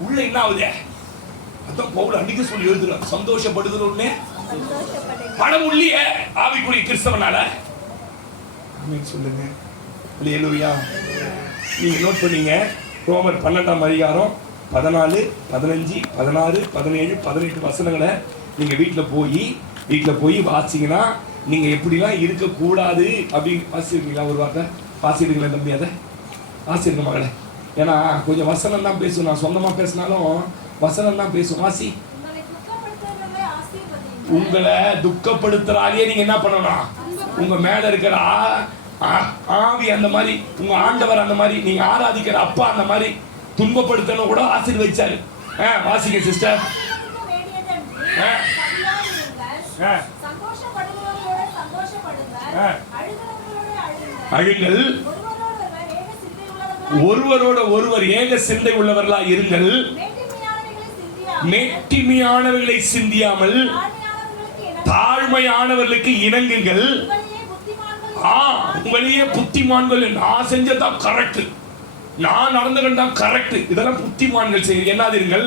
உள்ள என்ன ஆகுது? அதான் பவுல் அன்னைக்கு சொல்லி எழுதுறாரு, சந்தோஷப்படுகிறோன்னே பணம் உள்ளிய ஆவிக்குரிய கிறிஸ்தவனால. சொல்லுங்க. அல்லேலூயா. நீங்க நோட் பண்ணீங்க, ரோமர் 12ஆம் அதிகாரம் 14, 15, 16, 17, 18 வசனங்களை நீங்க வீட்டுல போய் வாசிங்கன்னா நீங்க எப்படிலாம் இருக்கக்கூடாது அப்படின்னு வாசிருக்கீங்களா? ஒரு வார்த்தை வாசிடுங்களேன் தம்பி, அதை வாசிருக்க மகளே. ஏன்னா கொஞ்சம் வசனம் தான் பேசும், நான் சொந்தமா பேசினாலும் வசனம் தான் பேசும். வாசி. உங்களை துக்கப்படுத்துறாலே நீங்க என்ன பண்ணணும்? உங்க மேல இருக்கிற ஆவி அந்த மாதிரி, உங்க ஆண்டவர் அந்த மாதிரி, நீங்க ஆராதிக்கிற அப்பா அந்த மாதிரி துன்பப்படுத்தணும் கூட ஆசீர்வதிச்சாரு. வாசிங்க சிஸ்டர். அழுங்கள், ஒருவரோட ஒருவர் ஏக சிந்தை உள்ளவர்களா இருங்கள், மேட்டிமையானவர்களை சிந்தியாமல் தாழ்மையானவர்களுக்கு இணங்குங்கள். உங்களையே புத்திமான்கள், நான் செஞ்சதான் கரெக்ட், நான் நடந்துதான் கரெக்ட், இதெல்லாம் புத்திமான்கள் செய்ய என்னாதிருங்கள்.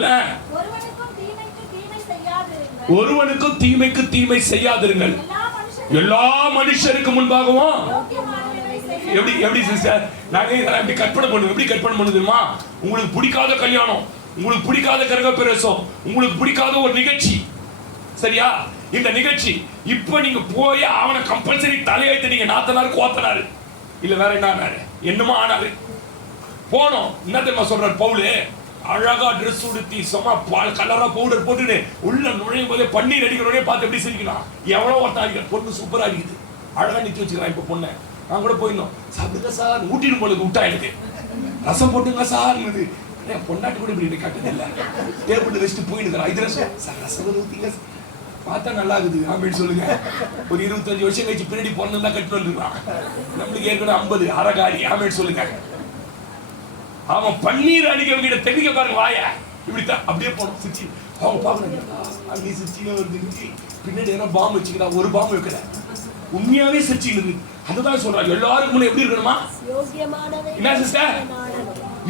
ஒருவனுக்கும் தீமைக்கு தீமை செய்யாதிருங்கள். எல்லா மனுஷருக்கு முன்பாகவும் எப்படி சிஸ்டர் நாங்க எப்படி கற்பனை பண்ணுவோம்? எப்படி கற்பனை பண்ணுதுமா? உங்களுக்கு பிடிக்காத கல்யாணம், உங்களுக்கு பிடிக்காத கிரகப்பிரவேசம், உங்களுக்கு பிடிக்காத ஒரு நிகழ்ச்சி, சரியா? இந்த நிகழ்ச்சி இப்ப நீங்க போய் அவனை கம்பல்சரி தலையெழுத்து நீங்க நாத்தனாரு கோத்தனாரு இல்ல வேற என்ன ஆனாரு, என்னமோ ஆனாரு, போனோம். என்ன தெரியுமா சொல்றாரு பவுலு? அழகா ட்ரெஸ் உடுத்தி சும்மா கலரா பவுடர் போட்டுன்னு உள்ள நுழையும் போதே பன்னீர் அடிக்கிறோடே பார்த்து எப்படி சிரிக்கலாம். எவ்வளோ ஒருத்தன் அடிக்கிற பொண்ணு சூப்பரா அடிக்குது, அழகா நிறுத்தி வச்சுக்கிறான். இப்போ பொண்ணை நான் கூட போயிருந்தோம். சாப்பிடுங்க சார், ஊட்டிடும் போல விட்டா எனக்கு ரசம் போட்டுங்க சார். பொண்டாட்டி கூட இப்படி காட்டுது இல்லை, டேபிள் வச்சுட்டு போயிடுறா. இது ரசம் சார், ரசம் ஊற்றிங்க பார்த்தா நல்லா இருக்குது அப்படின்னு சொல்லுங்க. ஒரு 25 வருஷம் கழிச்சு பின்னாடி பொண்ணு தான் கட்டு வந்துருக்கான். நம்மளுக்கு ஏற்கனவே 50 அரைகாடி அப்படின்னு சொல்லுங்க. அவன் பன்னீர் அடிக்க தெளிக்க பாருங்க வாய இப்படித்தான் அப்படியே போனோம். சிச்சி அவங்க பாக்கணும் நீ சிச்சின்னு வருது, பின்னாடி ஏன்னா பாம்பு வச்சுக்கிறா, ஒரு பாம்பு வைக்கல, உண்மையாவே சிரிச்சின்னு இருக்கு. அதுதான் சொல்றாங்க எல்லாருக்கும் முன்ன எப்படி இருக்கணுமா? என்ன சிஸ்டர்?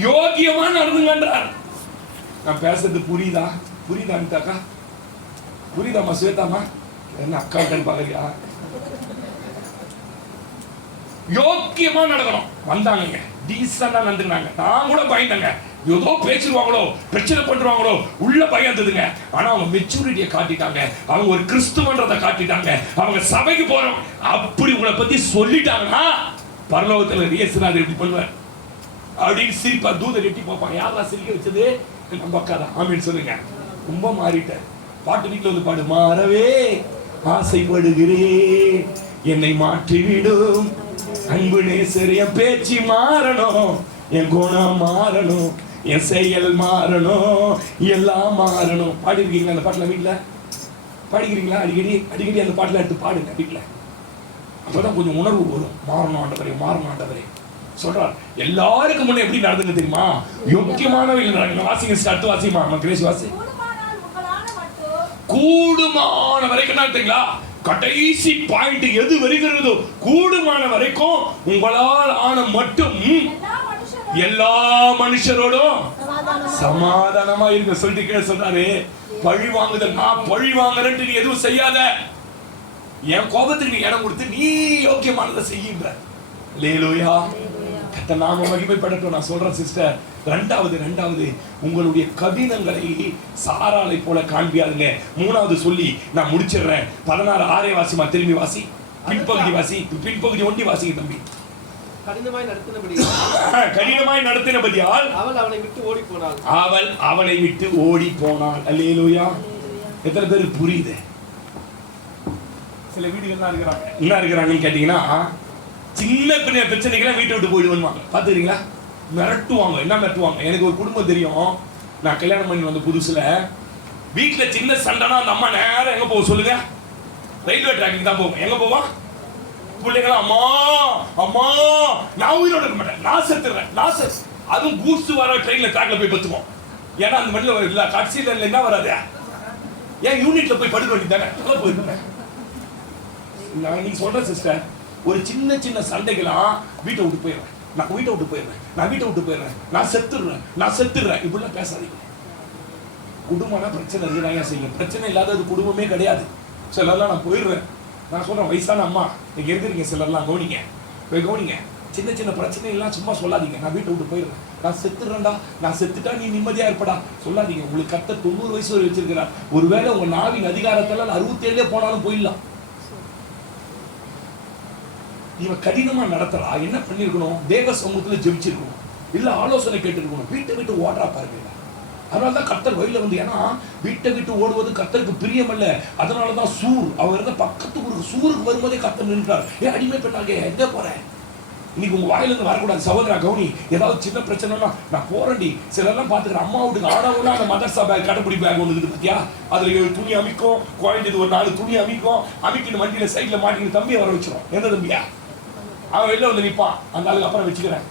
யோகியமா நடந்துங்கன்றார். நான் பேசுறது புரியுதா? புரியுதான்ட்டாக்கா? புரியுதாம்மா ஸ்வேதாமா? என்ன அக்கா பாக்குறியா? யோக்கியமா நடக்கணும். வந்தாங்க டீசெண்டா நடந்துக்கிறாங்க. நான் கூட பயந்தங்க, ஏதோ பேசிடுவாங்களோ பிரச்சனை பண்றாங்களோ உள்ள பயந்ததுங்க. ஆனா அவங்க மெச்சூரிட்டியை காட்டிட்டாங்க, அவங்க ஒரு கிறிஸ்துவன்றதை காட்டிட்டாங்க, அவங்க சபைக்கு போறோம் அப்படி உங்களை பத்தி சொல்லிட்டாங்கன்னா பரலோகத்துல இயேசுநாதர் எப்படி பண்ணுவார் அப்படின்னு சிரிப்பா தூதர் எட்டி பார்ப்பாங்க. யாரெல்லாம் சிரிக்க வச்சது? நம்ம அக்கா தான். ஆமீன் சொல்லுங்க. ரொம்ப மாறிட்டார். பாட்டு வீட்டுல வந்து பாடு, மாறவே ஆசைப்படுகிறேன் என்னை மாற்றிவிடும் அன்பு நேசர். என் பேச்சு மாறணும், என் குணம் மாறணும், என் செயல் மாறணும், எல்லாம் மாறணும். பாடிருக்கீங்களா அந்த பாட்டுல? வீட்டுல பாடிக்கிறீங்களா? அடிக்கடி அந்த பாட்டுல எடுத்து பாடுங்க வீட்டுல. அப்பதான் கொஞ்சம் உணர்வு வரும். மாறணும் ஆண்டவரே, மாறணும் ஆண்டவரே சொல்றார். எல்லாருக்கும் முன்ன எப்படி நடந்துங்க தெரியுமா? யோக்கியமானவர்கள் வாசிங்க. அடுத்து வாசிமா கிரேசி வாசி. கூடுமான வரைக்கும் தான் தெரியுங்களா? கடைசி பாயிண்ட் எது வருகிறதோ கூடுமான வரைக்கும் உங்களால் ஆன மட்டும் எல்லா மனுஷரோடும் சமாதானமா இருக்க சொல்லிட்டு கீழே சொல்றாரு. பழி வாங்குதல், நான் பழி வாங்குறேன்னு நீ எதுவும் செய்யாத, என் கோபத்துக்கு நீ இடம் கொடுத்து நீ யோக்கியமானதை செய்யுன்ற. அல்லேலூயா, கர்த்தர் நாம மகிமைப்படட்டும். நான் சொல்றேன் சிஸ்டர், ரெண்டாவது உங்களுடைய கடினங்களை சாராளை போல காண்பியாதுங்க. மூணாவது சொல்லி நான் முடிச்சிடுறேன். 16 வாசிமா, திரும்பி வாசி, பின்பகுதி வாசி, பின்பகுதி ஒண்டி வாசிங்க தம்பி. கடினமாய் நடத்தினபடியால் அவள் அவனை விட்டு ஓடி போனாள். அல்லேலூயா. எத்தனை பேருக்கு புரியுது? சில வீடுகள்லாம் இருக்கிறாங்க, என்ன இருக்கிறாங்கன்னு கேட்டீங்கன்னா, சின்ன பிரச்சனைக்கெல்லாம் வீட்டை விட்டு போயிடுவாங்க. பாத்துக்கிறீங்களா? மிரட்டுவாங்க. என்ன மிரட்டுவாங்க? எனக்கு ஒரு குடும்பம் தெரியும். நான் கல்யாணம் பண்ணி வந்த புதுசுல வீட்டுல சின்ன சண்டைனா அந்த அம்மா நேரம் எங்க போக சொல்லுங்க? ரயில்வே ட்ராக்கிங் தான் போவோம். எங்க போவோம்? பிள்ளைங்களா அம்மா அம்மா நான் உயிரோட இருக்க மாட்டேன், நான் செத்துறேன், நான் செத்து. அதுவும் கூட்ஸ் வர ட்ரெயின்ல ட்ராக்ல போய் பத்துவோம். ஏன்னா அந்த மண்ணில் இல்ல கட்சியில என்ன வராது, ஏன் யூனிட்ல போய் படுக்க வேண்டியதானே போயிருக்கேன். நான் நீங்க சொல்றேன் சிஸ்டர், ஒரு சின்ன சின்ன சண்டைகளாம் வீட்டை விட்டு போயிடுறேன், நான் வீட்டை விட்டு போயிடுறேன், நான் வீட்டை விட்டு போயிடுறேன், நான் செத்துடுறேன் இப்படிலாம் பேசாதீங்க. குடும்பம்னா பிரச்சனை இருக்குதான் செய்யும். பிரச்சனை இல்லாதது குடும்பமே கிடையாது. சிலர்லாம் நான் போயிடுறேன், நான் சொல்றேன் வயசான அம்மா நீங்க இருக்கிறீங்க, சிலர்லாம் கவனிங்க, போய் கவனிங்க. சின்ன சின்ன பிரச்சனை எல்லாம் சும்மா சொல்லாதீங்க. நான் வீட்டை விட்டு போயிடுறேன், நான் செத்துறேன்டா, நான் செத்துட்டா நீ நிம்மதியா இருப்படா சொல்லாதீங்க. உங்களுக்கு கர்த்தர் 90 வயசு வரை வச்சிருக்கிறார். ஒருவேளை உங்க நாவின் அதிகாரத்தால 67 போனாலும் போயிடலாம். இவன் கடினமா நடத்துறா, என்ன பண்ணிருக்கணும்? தேவ சமூகத்துல ஜெபிச்சிருக்கணும், இல்ல ஆலோசனை கேட்டிருக்கணும். வீட்டை விட்டு ஓடுறா பாருங்க. அதனாலதான் கர்த்தர் வழியில வந்து, ஏன்னா வீட்டை விட்டு ஓடுவது கர்த்தருக்கு பிரியம் அல்ல. அதனாலதான் சூர் அவர் இருந்த பக்கத்து ஊருக்கு சூருக்கு வரும்போதே கர்த்தர் நின்றார். அடிமை பெண்ணாக எங்க போறேன்? இன்னைக்கு உங்க வாயில இருந்து வரக்கூடாது. சகோதரா கவுனி, ஏதாவது சின்ன பிரச்சனைனா நான் போறேன்டி. சிலர்லாம் பாத்துக்கிறேன், அம்மா வீட்டுக்கு ஆனவனா அந்த மதர்சா பேக், கடைப்பிடி பேக் ஒன்று இருக்குது பத்தியா? அதுல துணி அமைக்கும், குழந்தைது ஒரு 4 துணி அமைக்கும், அமைக்கின்னு வண்டியில சைட்ல மாட்டின்னு தம்பியை வர வச்சிரும். எந்த தம்பியா? அவன் வெளில வந்து நிற்பான், அந்த ஆளுக்கு அப்புறம் வச்சுக்கிறேன்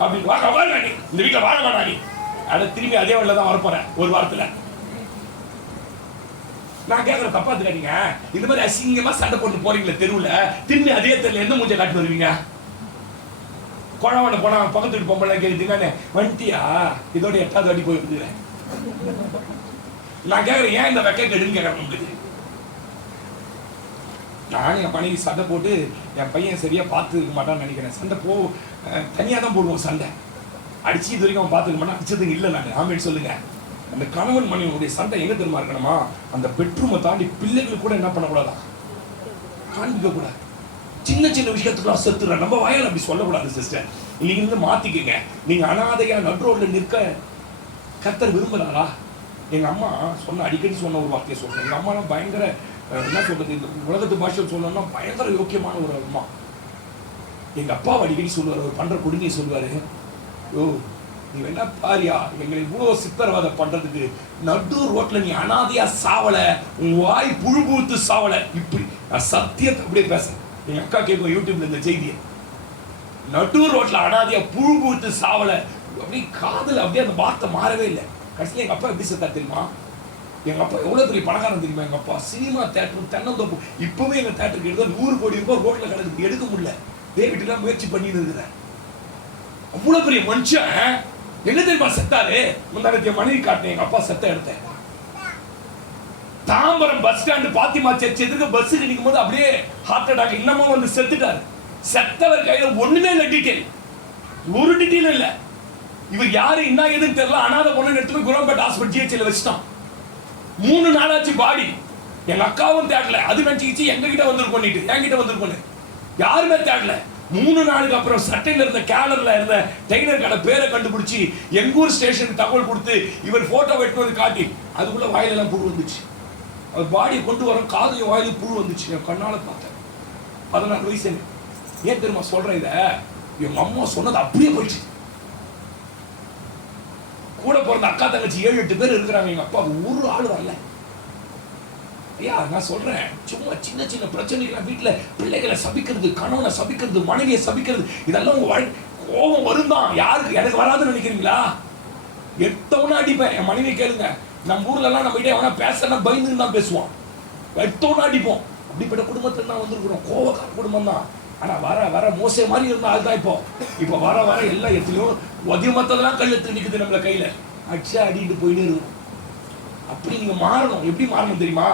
அப்படின்னு. வாழ நீ இந்த வீட்டில் வாழ வேணா நீ, அதை திரும்பி அதே வழியில தான் வரப்போறேன் ஒரு வாரத்துல. நான் கேட்கற தப்பா இருக்காதீங்க. இந்த மாதிரி அசிங்கமா சண்டை போட்டு போறீங்களே தெருவுல, திரும்பி அதே தெருல எந்த மூஞ்சை காட்டி வருவீங்க? குழவனை போனா பக்கத்து வீட்டு பொம்பளை கேட்குறீங்க, வண்டியா இதோட 8வது அடி போயிருக்கிறேன். நான் கேட்கறேன், ஏன் இந்த வெக்கை கெடுன்னு கேட்கறேன் உங்களுக்கு. நான் என் பணிக்கு சண்டை போட்டு என் பையன் சரியா பார்த்துக்க மாட்டான்னு நினைக்கிறேன். சண்டை தனியாக தான் போடுவோம். சண்டை அடிச்சு இது வரைக்கும் அவன் பார்த்துக்க மாட்டான், அடிச்சதுங்க இல்லை. நான் ஆமேன்னு சொல்லுங்க. அந்த கணவன் மனைவியுடைய சண்டை எங்க தெரியுமா இருக்கணுமா? அந்த பெட்ரூமை தாண்டி பிள்ளைகளுக்கு கூட என்ன பண்ணக்கூடாதான், காண்பிக்க கூடாது. சின்ன சின்ன விஷயத்துக்குலாம் செத்துறேன். நம்ம வாயால் அப்படி சொல்லக்கூடாது சிஸ்டர். இன்னைக்கு இருந்து மாத்திக்கங்க. நீங்க அனாதையா நடுரோட்ல நிற்க கர்த்தர் விரும்புறாரா? எங்க அம்மா சொன்ன அடிக்கடி சொன்ன ஒரு வார்த்தையை சொல்றேன். எங்க அம்மாலாம் பயங்கர என்ன சொல்றது, இந்த உலகத்து பாஷையில் சொல்லணும்னா பயங்கர யோக்கியமான ஒரு அம்மா. எங்க அப்பாவை அடிக்கடி சொல்லுவார், அவர் பண்ற கொடுமையை சொல்லுவாரு, ஓ நீ என்ன பாரியா எங்களை இவ்வளவு சித்திரவதை பண்றதுக்கு நடு ரோட்ல நீ அனாதையா சாவல, உன் வாய் புழு பூத்து சாவல. இப்படி நான் சத்தியத்தை அப்படியே பேசுறேன். எங்க அக்கா கேட்கும் யூடியூப்ல இந்த செய்தியை, நடு ரோட்ல அனாதையா புழு பூத்து சாவல, அப்படியே காதல் அப்படியே அந்த வார்த்தை மாறவே இல்லை. கடைசியில் எங்க அப்பா எப்படி செத்தா தெரியுமா? எங்க அப்பா எவ்வளவு பெரிய பணக்காரன் தெரியுமா? எங்க அப்பா சினிமா தேட்டர் தென்னந்தோப்பு இப்பவே எங்க தேட்டருக்கு எடுத்தா 100 கோடி ரூபாய் ரோட்ல கிடக்கு, எடுக்க முடியல. டேவிட்லாம் முயற்சி பண்ணிட்டு இருக்கிறேன். அவ்வளவு பெரிய மனுஷன் என்ன தெரியுமா செத்தாரு? முந்தானத்திய மனைவி காட்டினேன் எங்க அப்பா செத்த எடுத்தேன். Tambaram bus stand Fatima church எதிர்க்க பஸ்ஸுக்கு நிற்கும் போது அப்படியே ஹார்ட் அட்டாக் இன்னமும் வந்து செத்துட்டாரு. செத்தவர் கையில ஒண்ணுமே இல்லை, டீட்டெயில் ஒரு டீட்டெயில் இல்ல. இவர் யாரு என்ன ஏதுன்னு தெரியல. அனாதை பொண்ணு எடுத்து போய் குரம்பேட் ஹாஸ்பிட்டல் ஜிஹெச்ல வச்சுட்டான். 3 நாளாச்சு பாடி. எங்க அக்காவும் தேடல, அது நினைச்சிச்சு எங்க கிட்ட வந்திருக்கோம், என்கிட்ட வந்திருக்கோன்னு யாருமே தேடல. 3 நாளுக்கு அப்புறம் சட்டையில இருந்த கேலர்ல இருந்த டெய்லர் கடை பேரை கண்டுபிடிச்சி எங்கூர் ஸ்டேஷனுக்கு தகவல் கொடுத்து இவர் போட்டோ வெட்டு வந்து காட்டி அதுக்குள்ள வாயிலெல்லாம் புழு வந்துச்சு. அவர் பாடியை கொண்டு வர காதையும் வாயிலும் புழு வந்துச்சு. என் கண்ணால பார்த்தேன். 14 வயசு. ஏன் தெரியுமா சொல்றேன் இத? எங்க அம்மா சொன்னது அப்படியே போயிடுச்சு. கூட பிறந்த அக்கா தங்கச்சி 7-8 பேர் இருக்கிறாங்க. எங்க அப்பா ஒரு ஆள் வரல. ஐயா நான் சொல்றேன், சும்மா சின்ன சின்ன பிரச்சனைகள் வீட்டுல பிள்ளைகளை சபிக்கிறது, கணவனை சபிக்கிறது, மனைவியை சபிக்கிறது, இதெல்லாம் உங்க கோபம் வருந்தான். யாருக்கு எனக்கு வராதுன்னு நினைக்கிறீங்களா? எத்தவனா அடிப்பேன். என் மனைவி கேளுங்க, நம்ம ஊர்ல எல்லாம் நம்ம கிட்ட எவனா பேசனா பயந்துன்னு தான் பேசுவான். எத்தவனா அடிப்போம். அப்படிப்பட்ட குடும்பத்துல தான் வந்திருக்கிறோம். கோபக்கார குடும்பம் தான். ஆனா வர வர மோசே மாதிரி இருந்தா அதுதான் இப்போ வர வர எல்லாம் எத்தனையோ ஒதிமத்தெல்லாம் கையெழுத்து நிக்குது நம்மள கையில. அடிச்சா அடிட்டு போயிட்டே இருக்கும். அப்படி நீங்க மாறணும். எப்படி மாறணும் தெரியுமா?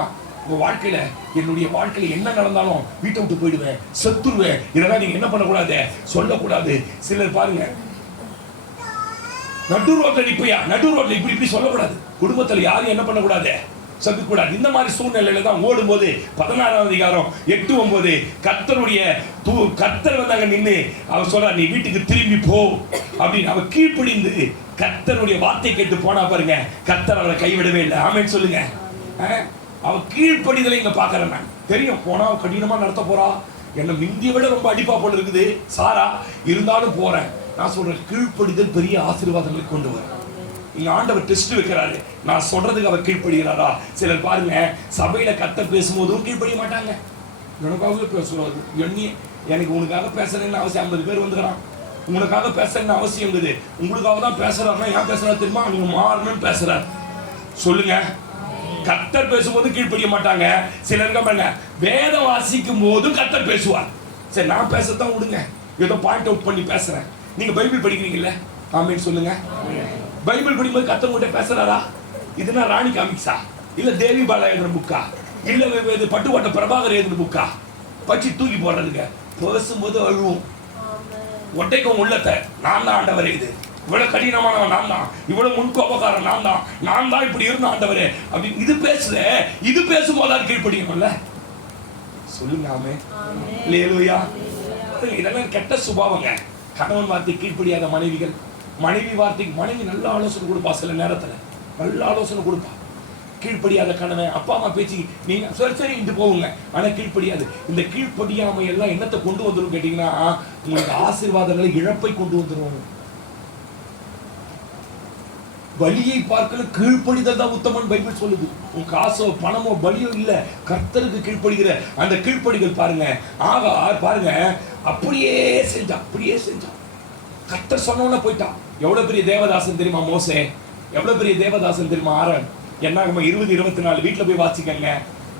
உங்க வாழ்க்கையில, என்னுடைய வாழ்க்கையில என்ன நடந்தாலும் வீட்டை விட்டு போயிடுவேன், செத்துருவேன், இதெல்லாம் நீங்க என்ன பண்ணக்கூடாது, சொல்லக்கூடாது. சிலர் பாருங்க நடு ரோட்ல நிப்பையா, நடு ரோட்ல இப்படி சொல்லக்கூடாது. குடும்பத்துல யாரும் என்ன பண்ணக்கூடாது, சபிக்கூடாது. இந்த மாதிரி சூழ்நிலையில தான் ஓடும்போது 16ஆம் அதிகாரம் 8-9 கர்த்தர் வந்தாங்க நின்று அவர் சொல்றார், நீ வீட்டுக்கு திரும்பி போ அப்படின்னு. அவர் கீழ்ப்படிந்து கர்த்தருடைய வார்த்தை கேட்டு போனா பாருங்க, கர்த்தர் அவரை கைவிடவே இல்லை. ஆமென் சொல்லுங்க. அவ கீழ்ப்படிதலை இங்க பாக்குறேன் நான். தெரியும் போனா கடினமா நடத்த போறா, என்ன மிந்திய விட ரொம்ப அடிப்பா போல இருக்குது சாரா, இருந்தாலும் போறேன். நான் சொல்றேன், கீழ்ப்படிதல் பெரிய ஆசீர்வாதங்களை கொண்டு வரும். இங்க ஆண்டவர் டெஸ்ட் வைக்கிறாரு. நான் சொல்றதுக்கு அவர் கீழ்ப்படுகிறாரா? சிலர் பாருங்க, சபையில கர்த்தர் பேசும்போதும் கீழ்ப்படிய மாட்டாங்க. எனக்காகவே பேசுறாரு. எனக்கு உனக்காக பேசுறேன்னு அவசியம் 50 பேர் வந்துக்கிறான். உனக்காக பேசுறேன்னு அவசியம் இருக்குது. உங்களுக்காக தான் பேசுறாருன்னா ஏன் பேசுறாரு தெரியுமா? நீங்க மாறணும்னு பேசுறாரு. சொல்லுங்க. கர்த்தர் பேசும்போது கீழ்ப்படிய மாட்டாங்க. சிலருக்கு பாருங்க, வேதம் வாசிக்கும் போதும் கர்த்தர் பேசுவார். சரி நான் பேசத்தான் விடுங்க, ஏதோ பாயிண்ட் அவுட் பண்ணி பேசுறேன். நீங்க பைபிள் படிக்கிறீங்கல்ல, ஆமென் சொல்லுங்க. பைபிள் படிக்கும்போது கர்த்தர் உங்கள்கிட்ட பேசுறாரா? இதுனா ராணி காமிக்ஸா, இல்ல தேவி பாலா எழுதுற புக்கா, இல்ல பட்டுக்கோட்டை பிரபாகர் எழுதுற புக்கா பச்சி தூக்கி போடுறதுங்க? பேசும்போது அழுவும். ஒட்டைக்கும் உள்ளத்தை நான் தான் ஆண்டவரே, இது இவ்வளவு கடினமானவன் நான் தான், இவ்வளவு முன்கோபக்காரன் நான் தான் இப்படி இருந்த ஆண்டவரே அப்படின்னு இது பேசும்போது கீழ்ப்படியும்ல. சொல்லுங்க ஆமென். அல்லேலூயா. இதெல்லாம் கெட்ட சுபாவங்க. கணவன் வார்த்தை கீழ்ப்படியாத மனைவிகள், மனைவி வார்த்தைக்கு மனைவி நல்ல ஆலோசனை கொடுப்பா, சில நேரத்துல நல்ல ஆலோசனை கொடுப்பா. கீழ்ப்படியாத கணவன் அப்பா அம்மா பேச்சு நீங்க சரி இன்று போவுங்க, ஆனா கீழ்ப்படியாது. இந்த கீழ்ப்படியாமை எல்லாம் என்னத்தை கொண்டு வந்துடும் கேட்டீங்கன்னா, உங்களுக்கு ஆசீர்வாதங்களை இழப்பை கொண்டு வந்துருவாங்க. பலியை பார்க்கல கீழ்ப்படிதல் தான் உத்தமன் பைபிள் சொல்லுது. உன் காசோ பணமோ பலியோ இல்ல, கர்த்தருக்கு கீழ்ப்படுகிற அந்த கீழ்ப்படிகள் பாருங்க. ஆகார் பாருங்க, அப்படியே செஞ்சான். கர்த்தர் சொன்னோன்னு போயிட்டான். எவ்வளவு பெரிய தேவதாசன் தெரியுமா மோசே? எவ்வளவு பெரிய தேவதாசன் தெரியுமா ஆரோன்? என்னாகுமா 20-24 வீட்டுல போய் வாசிக்கங்க.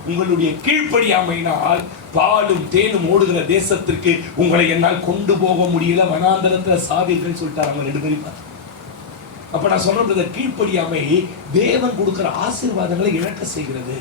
உங்களுடைய கீழ்ப்படியாமையினால் பாலும் தேனும் ஓடுகிற தேசத்திற்கு உங்களை என்னால் கொண்டு போக முடியல, வனாந்தரத்துல சாவீர்கள்னு சொல்லிட்டாரு அவங்க 2 பேரும். அப்ப நான் சொல்றது, கீழ்ப்படியாமை தேவன் கொடுக்கிற ஆசீர்வாதங்களை இழக்க செய்கிறது.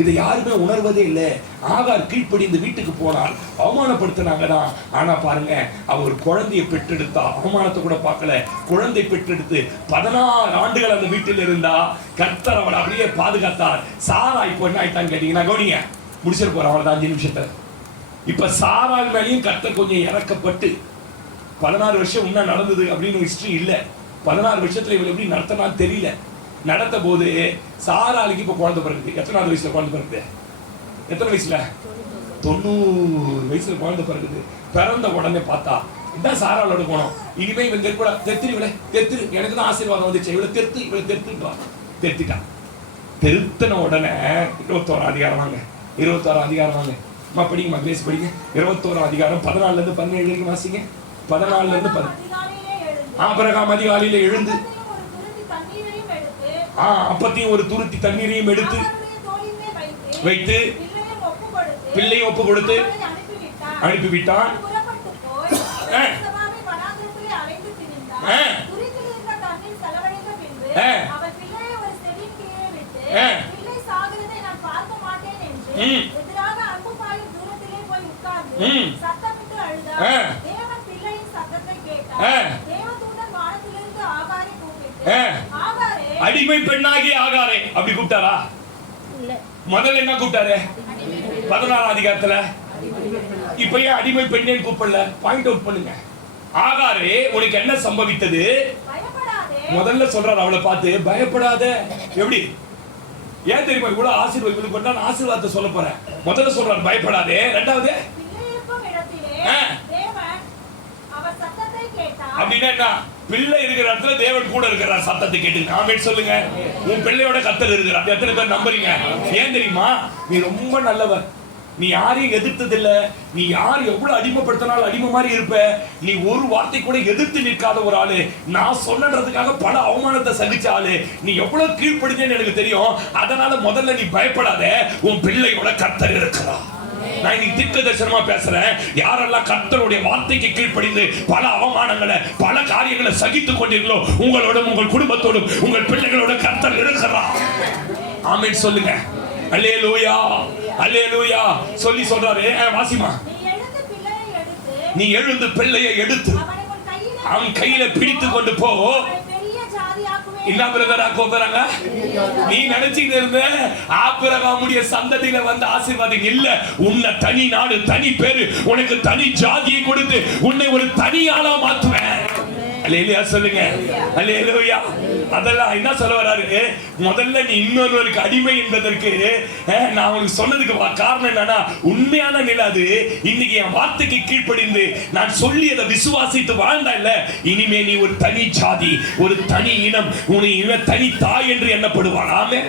இதை யாருமே உணர்வதே இல்லை. ஆகார் கீழ்ப்படி இந்த வீட்டுக்கு போனால் அவமானப்படுத்தினாங்க தான். ஆனா பாருங்க, அவர் ஒரு குழந்தையை பெற்றெடுத்தா, அவமானத்தை கூட பார்க்கல. குழந்தை பெற்றெடுத்து 14 ஆண்டுகள் அந்த வீட்டில் இருந்தா, கர்த்தர் அவளை அப்படியே பாதுகாத்தார். சாரா இப்போ என்ன ஆயிட்டான்னு கேட்டீங்கன்னா, கவனிங்க, முடிச்சிட்டு போறேன் அவ்வளவுதான் 5 நிமிஷத்துல. இப்ப சாராள் மேலேயும் கர்த்தர் கொஞ்சம் இறக்கப்பட்டு 16 வருஷம் முன்ன நடந்தது அப்படின்னு ஹிஸ்டரி இல்ல. 16 வருஷத்துல இவள் எப்படி நடத்தினான்னு தெரியல. நடத்த போது சாராளுக்கு இப்ப குழந்தை பிறகுது. எத்தனாவது வயசுல குழந்தை பிறகுது? எத்தனை வயசுல? 90 வயசுல குழந்தை பிறகுது. பிறந்த உடனே பார்த்தா இதான் சாராளோட குணம். இனிமே இவன் கூட தெத்திரு, இவளை தெத்திரு, எனக்கு தான் ஆசீர்வாதம் வந்துச்சு, இவளை தெத்துட்டு தெத்திட்டான். தெருத்தின உடனே 21 அதிகாரம் வாங்க, 21 அதிகாரம் வாங்க. படிங்கம்மா, கிரேஸ் படிங்க. 21 அதிகாரம் 14 இருந்து 17 வரைக்கும் வாசிங்க. 14 இருந்து 10. ஆபிரகாம் அதிகாலையில எழுந்து அப்பத்தையும் ஒரு துருத்தி தண்ணீரையும் எடுத்து வைத்து பிள்ளையை ஒப்பு கொடுத்து அனுப்பிவிட்டான். அடிமை பெண்ணாகி ஆகாரே அப்படி கூப்பிட்டாரா? முதல்ல என்ன கூப்பிட்டாரு? 16 அதிகாரத்துல. இப்ப ஏன் அடிமை பெண்ணேன்னு கூப்பிடல? பாயிண்ட் அவுட் பண்ணுங்க. ஆகாரே, உனக்கு என்ன சம்பவித்தது? முதல்ல சொல்றாரு அவளை பார்த்து, பயப்படாத. எப்படி? ஏன் தெரியுமா இவ்வளவு ஆசீர்வாதம் இவளுக்கு பண்ணா? நான் ஆசீர்வாதத்தை சொல்ல போறேன். முதல்ல சொல்றாரு பயப்படாதே. ரெண்டாவது அப்படின்னா என்ன? பிள்ளை இருக்கிற இடத்துல தேவன் கூட இருக்கிறார். சத்தத்தை கேட்டு ஆமென் சொல்லுங்க. உன் பிள்ளையோட கர்த்தர் இருக்கிறார். அப்படி எத்தனை பேர் நம்புறீங்க? ஏன் தெரியுமா? நீ ரொம்ப நல்லவர். நீ யாரையும் எதிர்த்தது இல்ல. நீ யார் எவ்வளவு அடிமைப்படுத்தினாலும் அடிமை மாதிரி இருப்ப. நீ ஒரு வார்த்தை கூட எதிர்த்து நிற்காத ஒரு ஆளு. நான் சொன்னதுக்காக பல அவமானத்தை சகிச்ச ஆளு. நீ எவ்வளவு கீழ்ப்படிஞ்சேன்னு எனக்கு தெரியும். அதனால முதல்ல நீ பயப்படாத. உன் பிள்ளையோட கர்த்தர் இருக்கிறார். நான் இன்னைக்கு தீர்க்க தரிசனமா பேசுறேன். யாரெல்லாம் கர்த்தருடைய வார்த்தைக்கு கீழ்ப்படிந்து பல அவமானங்களை பல காரியங்களை சகித்துக் கொண்டீர்களோ, உங்களோடும் உங்கள் குடும்பத்தோடும் உங்கள் பிள்ளைகளோட கர்த்தர் இருக்கிறார். ஆமென் சொல்லுங்க. அல்லேலூயா, அல்லேலூயா சொல்லி சொல்றாரு. வாசிமா. நீ எழுந்து பிள்ளையை எடுத்து அவன் கையில பிடித்து கொண்டு போ. என்ன பிரதர் ஆக்குறாங்க? நீ நினைச்சிட்டு இருந்த ஆபிரகாமுடைய சந்ததியில வந்த ஆசீர்வாதம் இல்ல. உன்னை தனி நாடு, தனி பேரு, உனக்கு தனி ஜாதியை கொடுத்து உன்னை ஒரு தனி ஆளா மாத்துவேன். அல்லேலூயா சொல்லுங்க. அல்லேலூயா. அதெல்லாம் என்ன சொல்ல வராரு? முதல்ல நீ இன்னொருவருக்கு அடிமை என்பதற்கு நான் உங்களுக்கு சொன்னதுக்கு காரணம் என்னன்னா, உண்மையான நிலை அது. இன்னைக்கு என் வார்த்தைக்கு கீழ்ப்படிந்து நான் சொல்லி அதை விசுவாசித்து வாழ்ந்தா இல்ல, இனிமே நீ ஒரு தனி ஜாதி, ஒரு தனி இனம், உன்னை தனி தாய் என்று எண்ணப்படுவான். ஆமென்.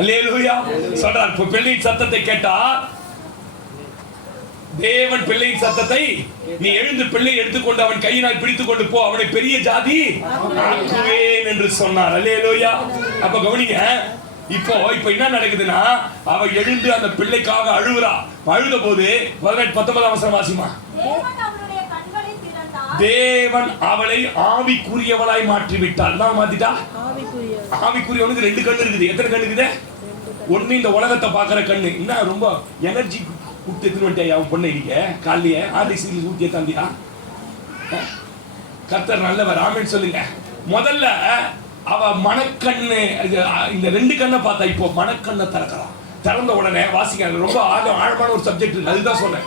அல்லேலூயா சொல்றார். பிள்ளையின் சத்தத்தை கேட்டா, தேவன் பிள்ளையின் சத்தத்தை, நீ எழுந்து பிள்ளை எடுத்துக்கொண்டு அவன் கையினால் பிடித்துக் கொண்டு போ, அவனை பெரிய ஜாதி ஆக்குவேன் என்று சொன்னார். அல்லேலூயா. அப்ப கவனிங்க. இப்போ என்ன நடக்குதுன்னா, அவ எழுந்து அந்த பிள்ளைக்காக அழுகுறா. அழுத போது 19 வசனம் வாசிமா. தேவன் அவளை ஆவிக்குரியவளாய் மாற்றி விட்டார். என்ன மாத்திட்டா? ஆவிக்குரியவனுக்கு 2 கண்ணு இருக்குது. எத்தனை கண்ணு இருக்குது? ஒண்ணு இந்த உலகத்தை பாக்குற கண்ணு. என்ன ரொம்ப எனர்ஜி குட்டி எடுத்துட்டு அவன் பொண்ணை இடிக்க காலையே ஆர்டிசி ஊட்டிய தாண்டியா? கர்த்தர் நல்லவர். ஆமென் சொல்லுங்க. முதல்ல அவ மனக்கண்ணு, இந்த 2 கண்ணை பார்த்தா இப்போ மனக்கண்ணை திறக்கிறான். திறந்த உடனே வாசிக்க ரொம்ப ஆழமான ஒரு சப்ஜெக்ட் இருக்கு. அதுதான் சொன்னேன்.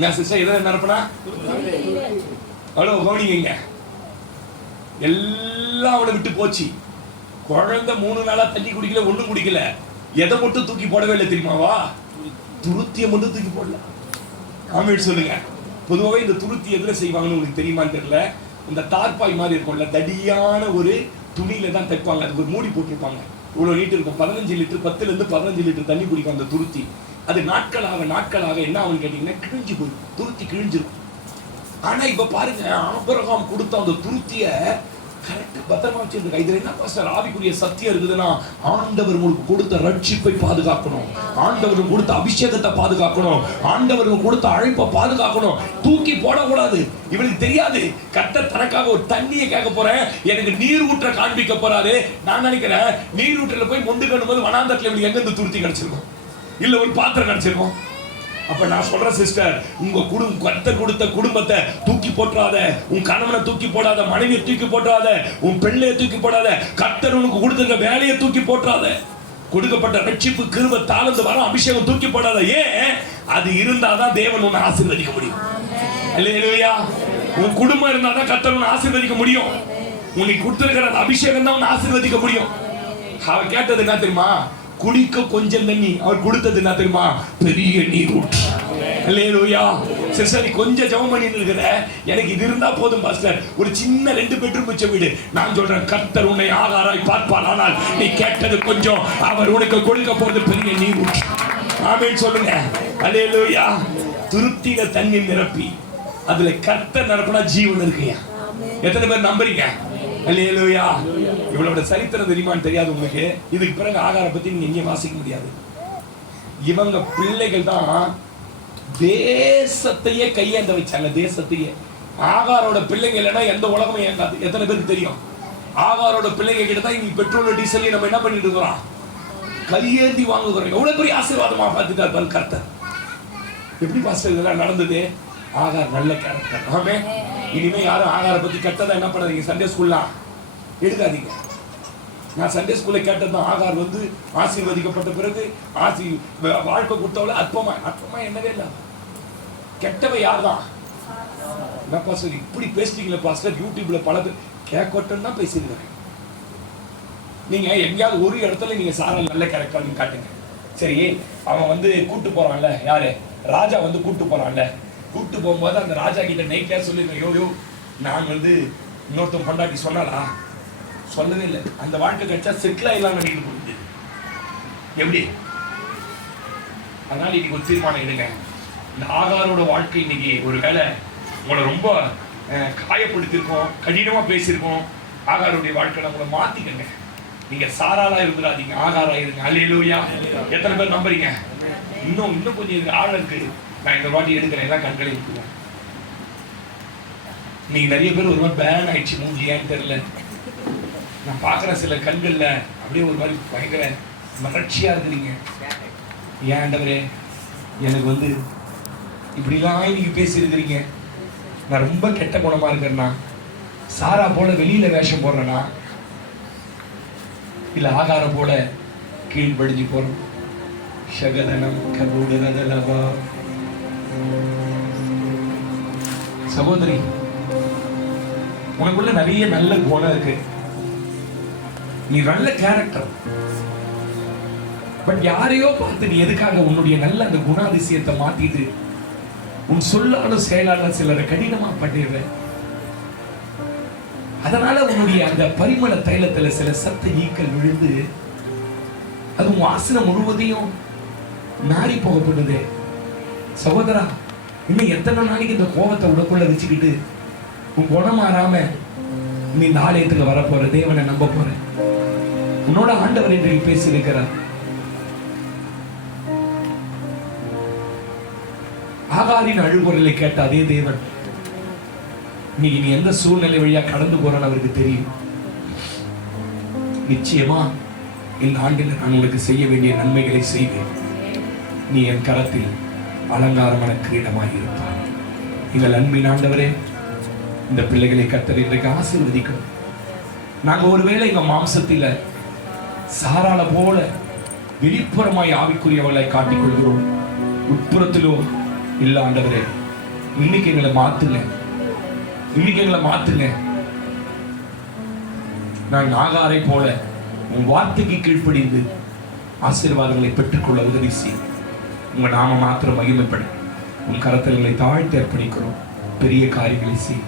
நான் சிஸ்டர் எதை நிரப்பினா அவ்வளோ கவனிங்க. எல்லாம் அவளை விட்டு போச்சு. குழந்தை 3 நாளா தண்ணி குடிக்கல, ஒண்ணும் குடிக்கல. எதை மட்டும் தூக்கி போடவே இல்லை தெரியுமாவா? துருத்தியை மட்டும் தூக்கி போடல. ஆமென் சொல்லுங்க. பொதுவாகவே இந்த துருத்தி எதுல செய்வாங்கன்னு உங்களுக்கு தெரியுமான்னு தெரியல. இந்த தார்பாய் மாதிரி இருக்கும்ல, தடியான ஒரு துணியில தான் தைப்பாங்க. அதுக்கு ஒரு மூடி போட்டிருப்பாங்க. இவ்வளவு நீட்டு இருக்கும். 15 லிட்டர் 10 இருந்து 15 லிட்டர் தண்ணி குடிக்கும் அந்த துருத்தி. அது நாட்களாக என்ன ஆகும்னு கேட்டீங்கன்னா கிழிஞ்சு போயிடும். துருத்தி கிழிஞ்சிடும். ஆனா இப்ப பாருங்க, ஆபிரகாம் கொடுத்த அந்த துருத்திய கரெக்ட் பத்திரமா வச்சிருக்க. இதுல என்ன பாஸ்டர் ஆவிக்குரிய சத்தியம் இருக்குதுன்னா, ஆண்டவர் உங்களுக்கு கொடுத்த ரட்சிப்பை பாதுகாக்கணும், ஆண்டவர் கொடுத்த அபிஷேகத்தை பாதுகாக்கணும், ஆண்டவர் கொடுத்த அழைப்பை பாதுகாக்கணும். தூக்கி போடக்கூடாது. இவளுக்கு தெரியாது கர்த்தர் தனக்காக ஒரு தண்ணியை கேட்க போறேன், எனக்கு நீர் ஊற்ற காண்பிக்க போறாரு. நான் நினைக்கிறேன் நீர் ஊற்றல போய் மொண்டு கணும் போது வனாந்தரத்துல இவளுக்கு எங்க இருந்து துருத்தி கிடைச்சிருக்கும்? இல்ல ஒரு பாத்திரம் கிடைச்சிருக்கும். அப்ப நான் சொல்றேன் சிஸ்டர், உங்க கர்த்தர் கொடுத்த குடும்பத்தை தூக்கி போட்டுறாத, உன் கணவனை தூக்கி போடாத, மனைவியை தூக்கி போட்டுறாத, உன் பிள்ளையை தூக்கி போடாத, கர்த்தர் உனக்கு கொடுத்த வேலையை தூக்கி போட்டுறாத, கொடுக்கப்பட்ட ரட்சிப்பு கிருபை தாளந்து வர அபிஷேகம் தூக்கி போடாத. ஏன்? அது இருந்தாதான் தேவன் உன்னை ஆசீர்வதிக்க முடியும். அல்லேலூயா. உன் குடும்பம் இருந்தாதான் கர்த்தர் உன்னை ஆசீர்வதிக்க முடியும். உனக்கு கொடுத்திருக்கிற அந்த அபிஷேகம் தான் உன்னை ஆசீர்வதிக்க முடியும். அவர் கேட்டது என்ன தெரியுமா? குடிக்க கொஞ்சம் தண்ணி. அவர் கொடுத்தது என்ன தெரியுமா? பெரிய நீர் ஊற்று. அல்லேலூயா. சரி கொஞ்சம் ஜெபம் பண்ணிட்டு இருக்கிற, எனக்கு இது இருந்தா போதும் பாஸ்டர், ஒரு சின்ன 2 பெட்ரூம் வச்ச வீடு. நான் சொல்றேன், கர்த்தர் உன்னை ஆகாராய் பார்ப்பார். ஆனால் நீ கேட்டது கொஞ்சம், அவர் உனக்கு கொடுக்க போறது பெரிய நீர் ஊற்று. ஆமென் சொல்லுங்க. அல்லேலூயா. துருத்தியில தண்ணி நிரப்பி அதுல கர்த்தர் நிரப்பினா ஜீவன் இருக்குயா. எத்தனை பேர் நம்புறீங்க? அல்லேலூயா. இவளோட சரித்திரம் தெரியுமான்னு தெரியாது உங்களுக்கு. இதுக்கு பிறகு ஆகாரை பத்தி நீங்க எங்கேயும் வாசிக்க முடியாது. இவங்க பிள்ளைகள் தான் தேசத்தையே கையேந்த வச்சாங்க. தேசத்தையே. ஆகாரோட பிள்ளைங்க இல்லைன்னா எந்த உலகமும் இயங்காது. எத்தனை பேருக்கு தெரியும்? ஆகாரோட பிள்ளைங்க கிட்ட தான் இங்க பெட்ரோல் டீசல் நம்ம என்ன பண்ணிட்டு இருக்கிறோம்? கையேந்தி வாங்குகிறோம். எவ்வளவு பெரிய ஆசீர்வாதமா பார்த்துட்டார் கர்த்தர். எப்படி பாஸ்டர் இதெல்லாம் நடந்தது? ஆகார் நல்ல கேரக்டர். ஆமே. இனிமே யாரும் ஆகாரை பத்தி கெட்டதா என்ன பண்ணாதீங்க. சண்டே ஸ்கூல்லாம் எடுக்காதீங்க. நான் சண்டே ஸ்கூல்ல கேட்டதுதான், ஆகார் வந்து ஆசீர்வதிக்கப்பட்ட பிறகு வாழ்க்கை கொடுத்தவள அற்பமா என்னவே இல்லை. கெட்டவை யார் தான்? என்ன பாஸ்டர் இப்படி பேசிட்டீங்களே பாஸ்டர்? யூடியூப்ல பல பேர் கேட்கட்டும் தான் பேசியிருக்காங்க. நீங்க எங்கேயாவது ஒரு இடத்துல நீங்க சாரா நல்ல கேரக்டர் காட்டுங்க. சரி, அவன் வந்து கூட்டு போறான்ல, யாரு? ராஜா வந்து கூட்டு போறான்ல. கூட்டு போகும்போது அந்த ராஜா கிட்ட நெய்க்கியா சொல்லிருக்கேன், யோ நான் வந்து இன்னொருத்தன் பொண்டாட்டி சொன்னாலா? சொல்லவே இல்லை. அந்த வாழ்க்கை கிடைச்சா செட்டில் ஆயிடலாம் நினைக்கிட்டு போகுது. எப்படி? அதனால இன்னைக்கு ஒரு தீர்மானம் எடுங்க. இந்த ஆகாரோட வாழ்க்கை இன்னைக்கு ஒரு வேலை உங்களை ரொம்ப காயப்படுத்திருக்கோம், கடினமா பேசியிருக்கோம். ஆகாருடைய வாழ்க்கை நம்மளை மாத்திக்கங்க. நீங்க சாராளா இருந்துடாதீங்க, ஆகாரா இருங்க. அல்லேலூயா. எத்தனை பேர் நம்புறீங்க? இன்னும் கொஞ்சம் ஆழம் இருக்கு. நான் இந்த வாட்டி எடுக்கிறேன், எல்லாம் கண்களை இருக்குவேன். நீங்க நிறைய பேர் ஒரு மாதிரி பேன் ஆயிடுச்சு மூஞ்சி, ஏன்னு தெரியல. நான் பார்க்குற சில கண்கள்ல அப்படியே ஒரு மாதிரி பயங்கர மகிழ்ச்சியா இருக்கிறீங்க. ஏன் ஆண்டவரே, எனக்கு வந்து இப்படிலாம் நீங்க பேசியிருக்கிறீங்க. நான் ரொம்ப கெட்ட குணமா இருக்கிறேன்னா, சாரா போல வெளியில வேஷம் போடுறேன்னா, இல்ல ஆகாரம் போல கீழ்படிஞ்சு போறோம். ஷகதனம் கருடனதலவா. சகோதரி, உனக்குள்ள நிறைய நல்ல குணம் இருக்கு. நீ நல்ல கேரக்டர். பட் யாரையோ பார்த்து நீ எதுக்காக உன்னுடைய நல்ல அந்த குணாதிசயத்தை மாத்திட்டு உன் சொல்லாலும் செயலாலும் சிலரை கடினமா பண்ணிடுற. அதனால உன்னுடைய அந்த பரிமள தைலத்துல சில சத்த ஈக்கள் விழுந்து அது உன் வாசனை முழுவதையும் நாரி போகப்படுது. சகோதரா, இன்னும் எத்தனை நாளைக்கு இந்த கோபத்தை உனக்குள்ள வச்சுக்கிட்டு உன் குணம் மாறாம நீ இந்த ஆலயத்துக்கு வரப்போற, தேவனை நம்ப போற. உன்னோட ஆண்டவர் என்று பேசி இருக்கிறார். ஆகாரின் அழுகுரலை கேட்ட அதே தேவன் நீ எந்த சூழ்நிலை வழியா கடந்து போறன்னு அவருக்கு தெரியும். நிச்சயமா இந்த ஆண்டில் நான் உனக்கு செய்ய வேண்டிய நன்மைகளை செய்வேன். நீ என் கரத்தில் அலங்காரமான கிரீடமாக இருப்பார். எங்கள் அன்பின் ஆண்டவரே, இந்த பிள்ளைகளை கர்த்தர் இன்றைக்கு ஆசீர்வதிக்கும். நாங்க ஒருவேளை எங்க மாம்சத்தில சாராள போல வெளிப்புறமாய் ஆவிக்குரியவர்களை காட்டிக் கொள்கிறோம், உட்புறத்திலோ இல்ல. ஆண்டவரே, இன்னைக்கு எங்களை மாத்துங்க, இன்னைக்கு எங்களை மாத்துங்க. நான் ஆகாரை போல உன் வார்த்தைக்கு கீழ்ப்படிந்து ஆசீர்வாதங்களை பெற்றுக்கொள்ள உதவி செய். உங்க நாம மாத்திரம் மகிமைப்படும். உன் கரத்தல்களை தாழ்த்தி அர்ப்பணிக்கிறோம். பெரிய காரியங்களை செய்.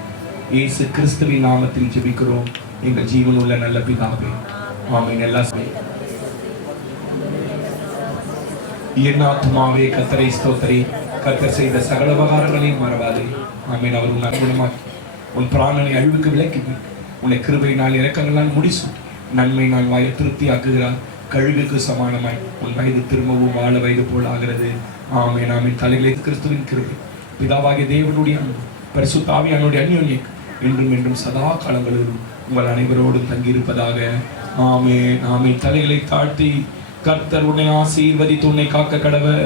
இயேசு கிறிஸ்துவின் நாமத்தில் ஜெபிக்கிறோம் எங்கள் ஜீவன் உள்ள நல்ல பிதாவே. ஆமென். எல்லாம் என் ஆத்துமாவே கர்த்தரை ஸ்தோத்திரி. கர்த்தர் செய்த சகல உபகாரங்களையும் மறவாதே. ஆமென். அவர் உன் அற்புதமாக்கி உன் பிராணனை அழிவுக்கு விலக்கி உன்னை கிருபையினால் இரக்கங்களால் முடிசு நன்மை நான் வாயை திருப்தி ஆக்குகிறார். கழுகுக்கு சமானமாய் உன் வயது திரும்பவும் வாழ வயது போல் ஆகிறது. ஆமென். ஆமென். தலைகளை கிறிஸ்துவின் கிருபை, பிதாவாகிய தேவனுடைய அன்பு, பரிசுத்த ஆவியானவருடைய அந்யோன்யம் என்றும் என்றும் சதா காலங்களிலும் உங்கள் அனைவரோடும் தங்கியிருப்பதாக. ஆமென். ஆமென். தலைகளை தாழ்த்தி கர்த்தர் உன்னை ஆசீர்வதித்து உன்னை காக்க கடவர்.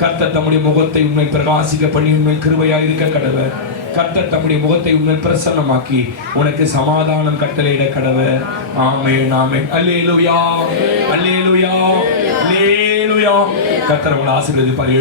கர்த்தர் தம்முடைய முகத்தை உன்னை பிரகாசிக்க பண்ணி உன்னை கிருபையாய் இருக்க கடவர். கர்த்தர் தம்முடைய முகத்தை உன்னை பிரசன்னமாக்கி உனக்கு சமாதானம் கட்டளையிட கடவர். ஆமென். ஆமென். அல்லேலூயா, அல்லேலூயா, அல்லேலூயா. கர்த்தர் உங்களை ஆசீர்வதிப்பார்.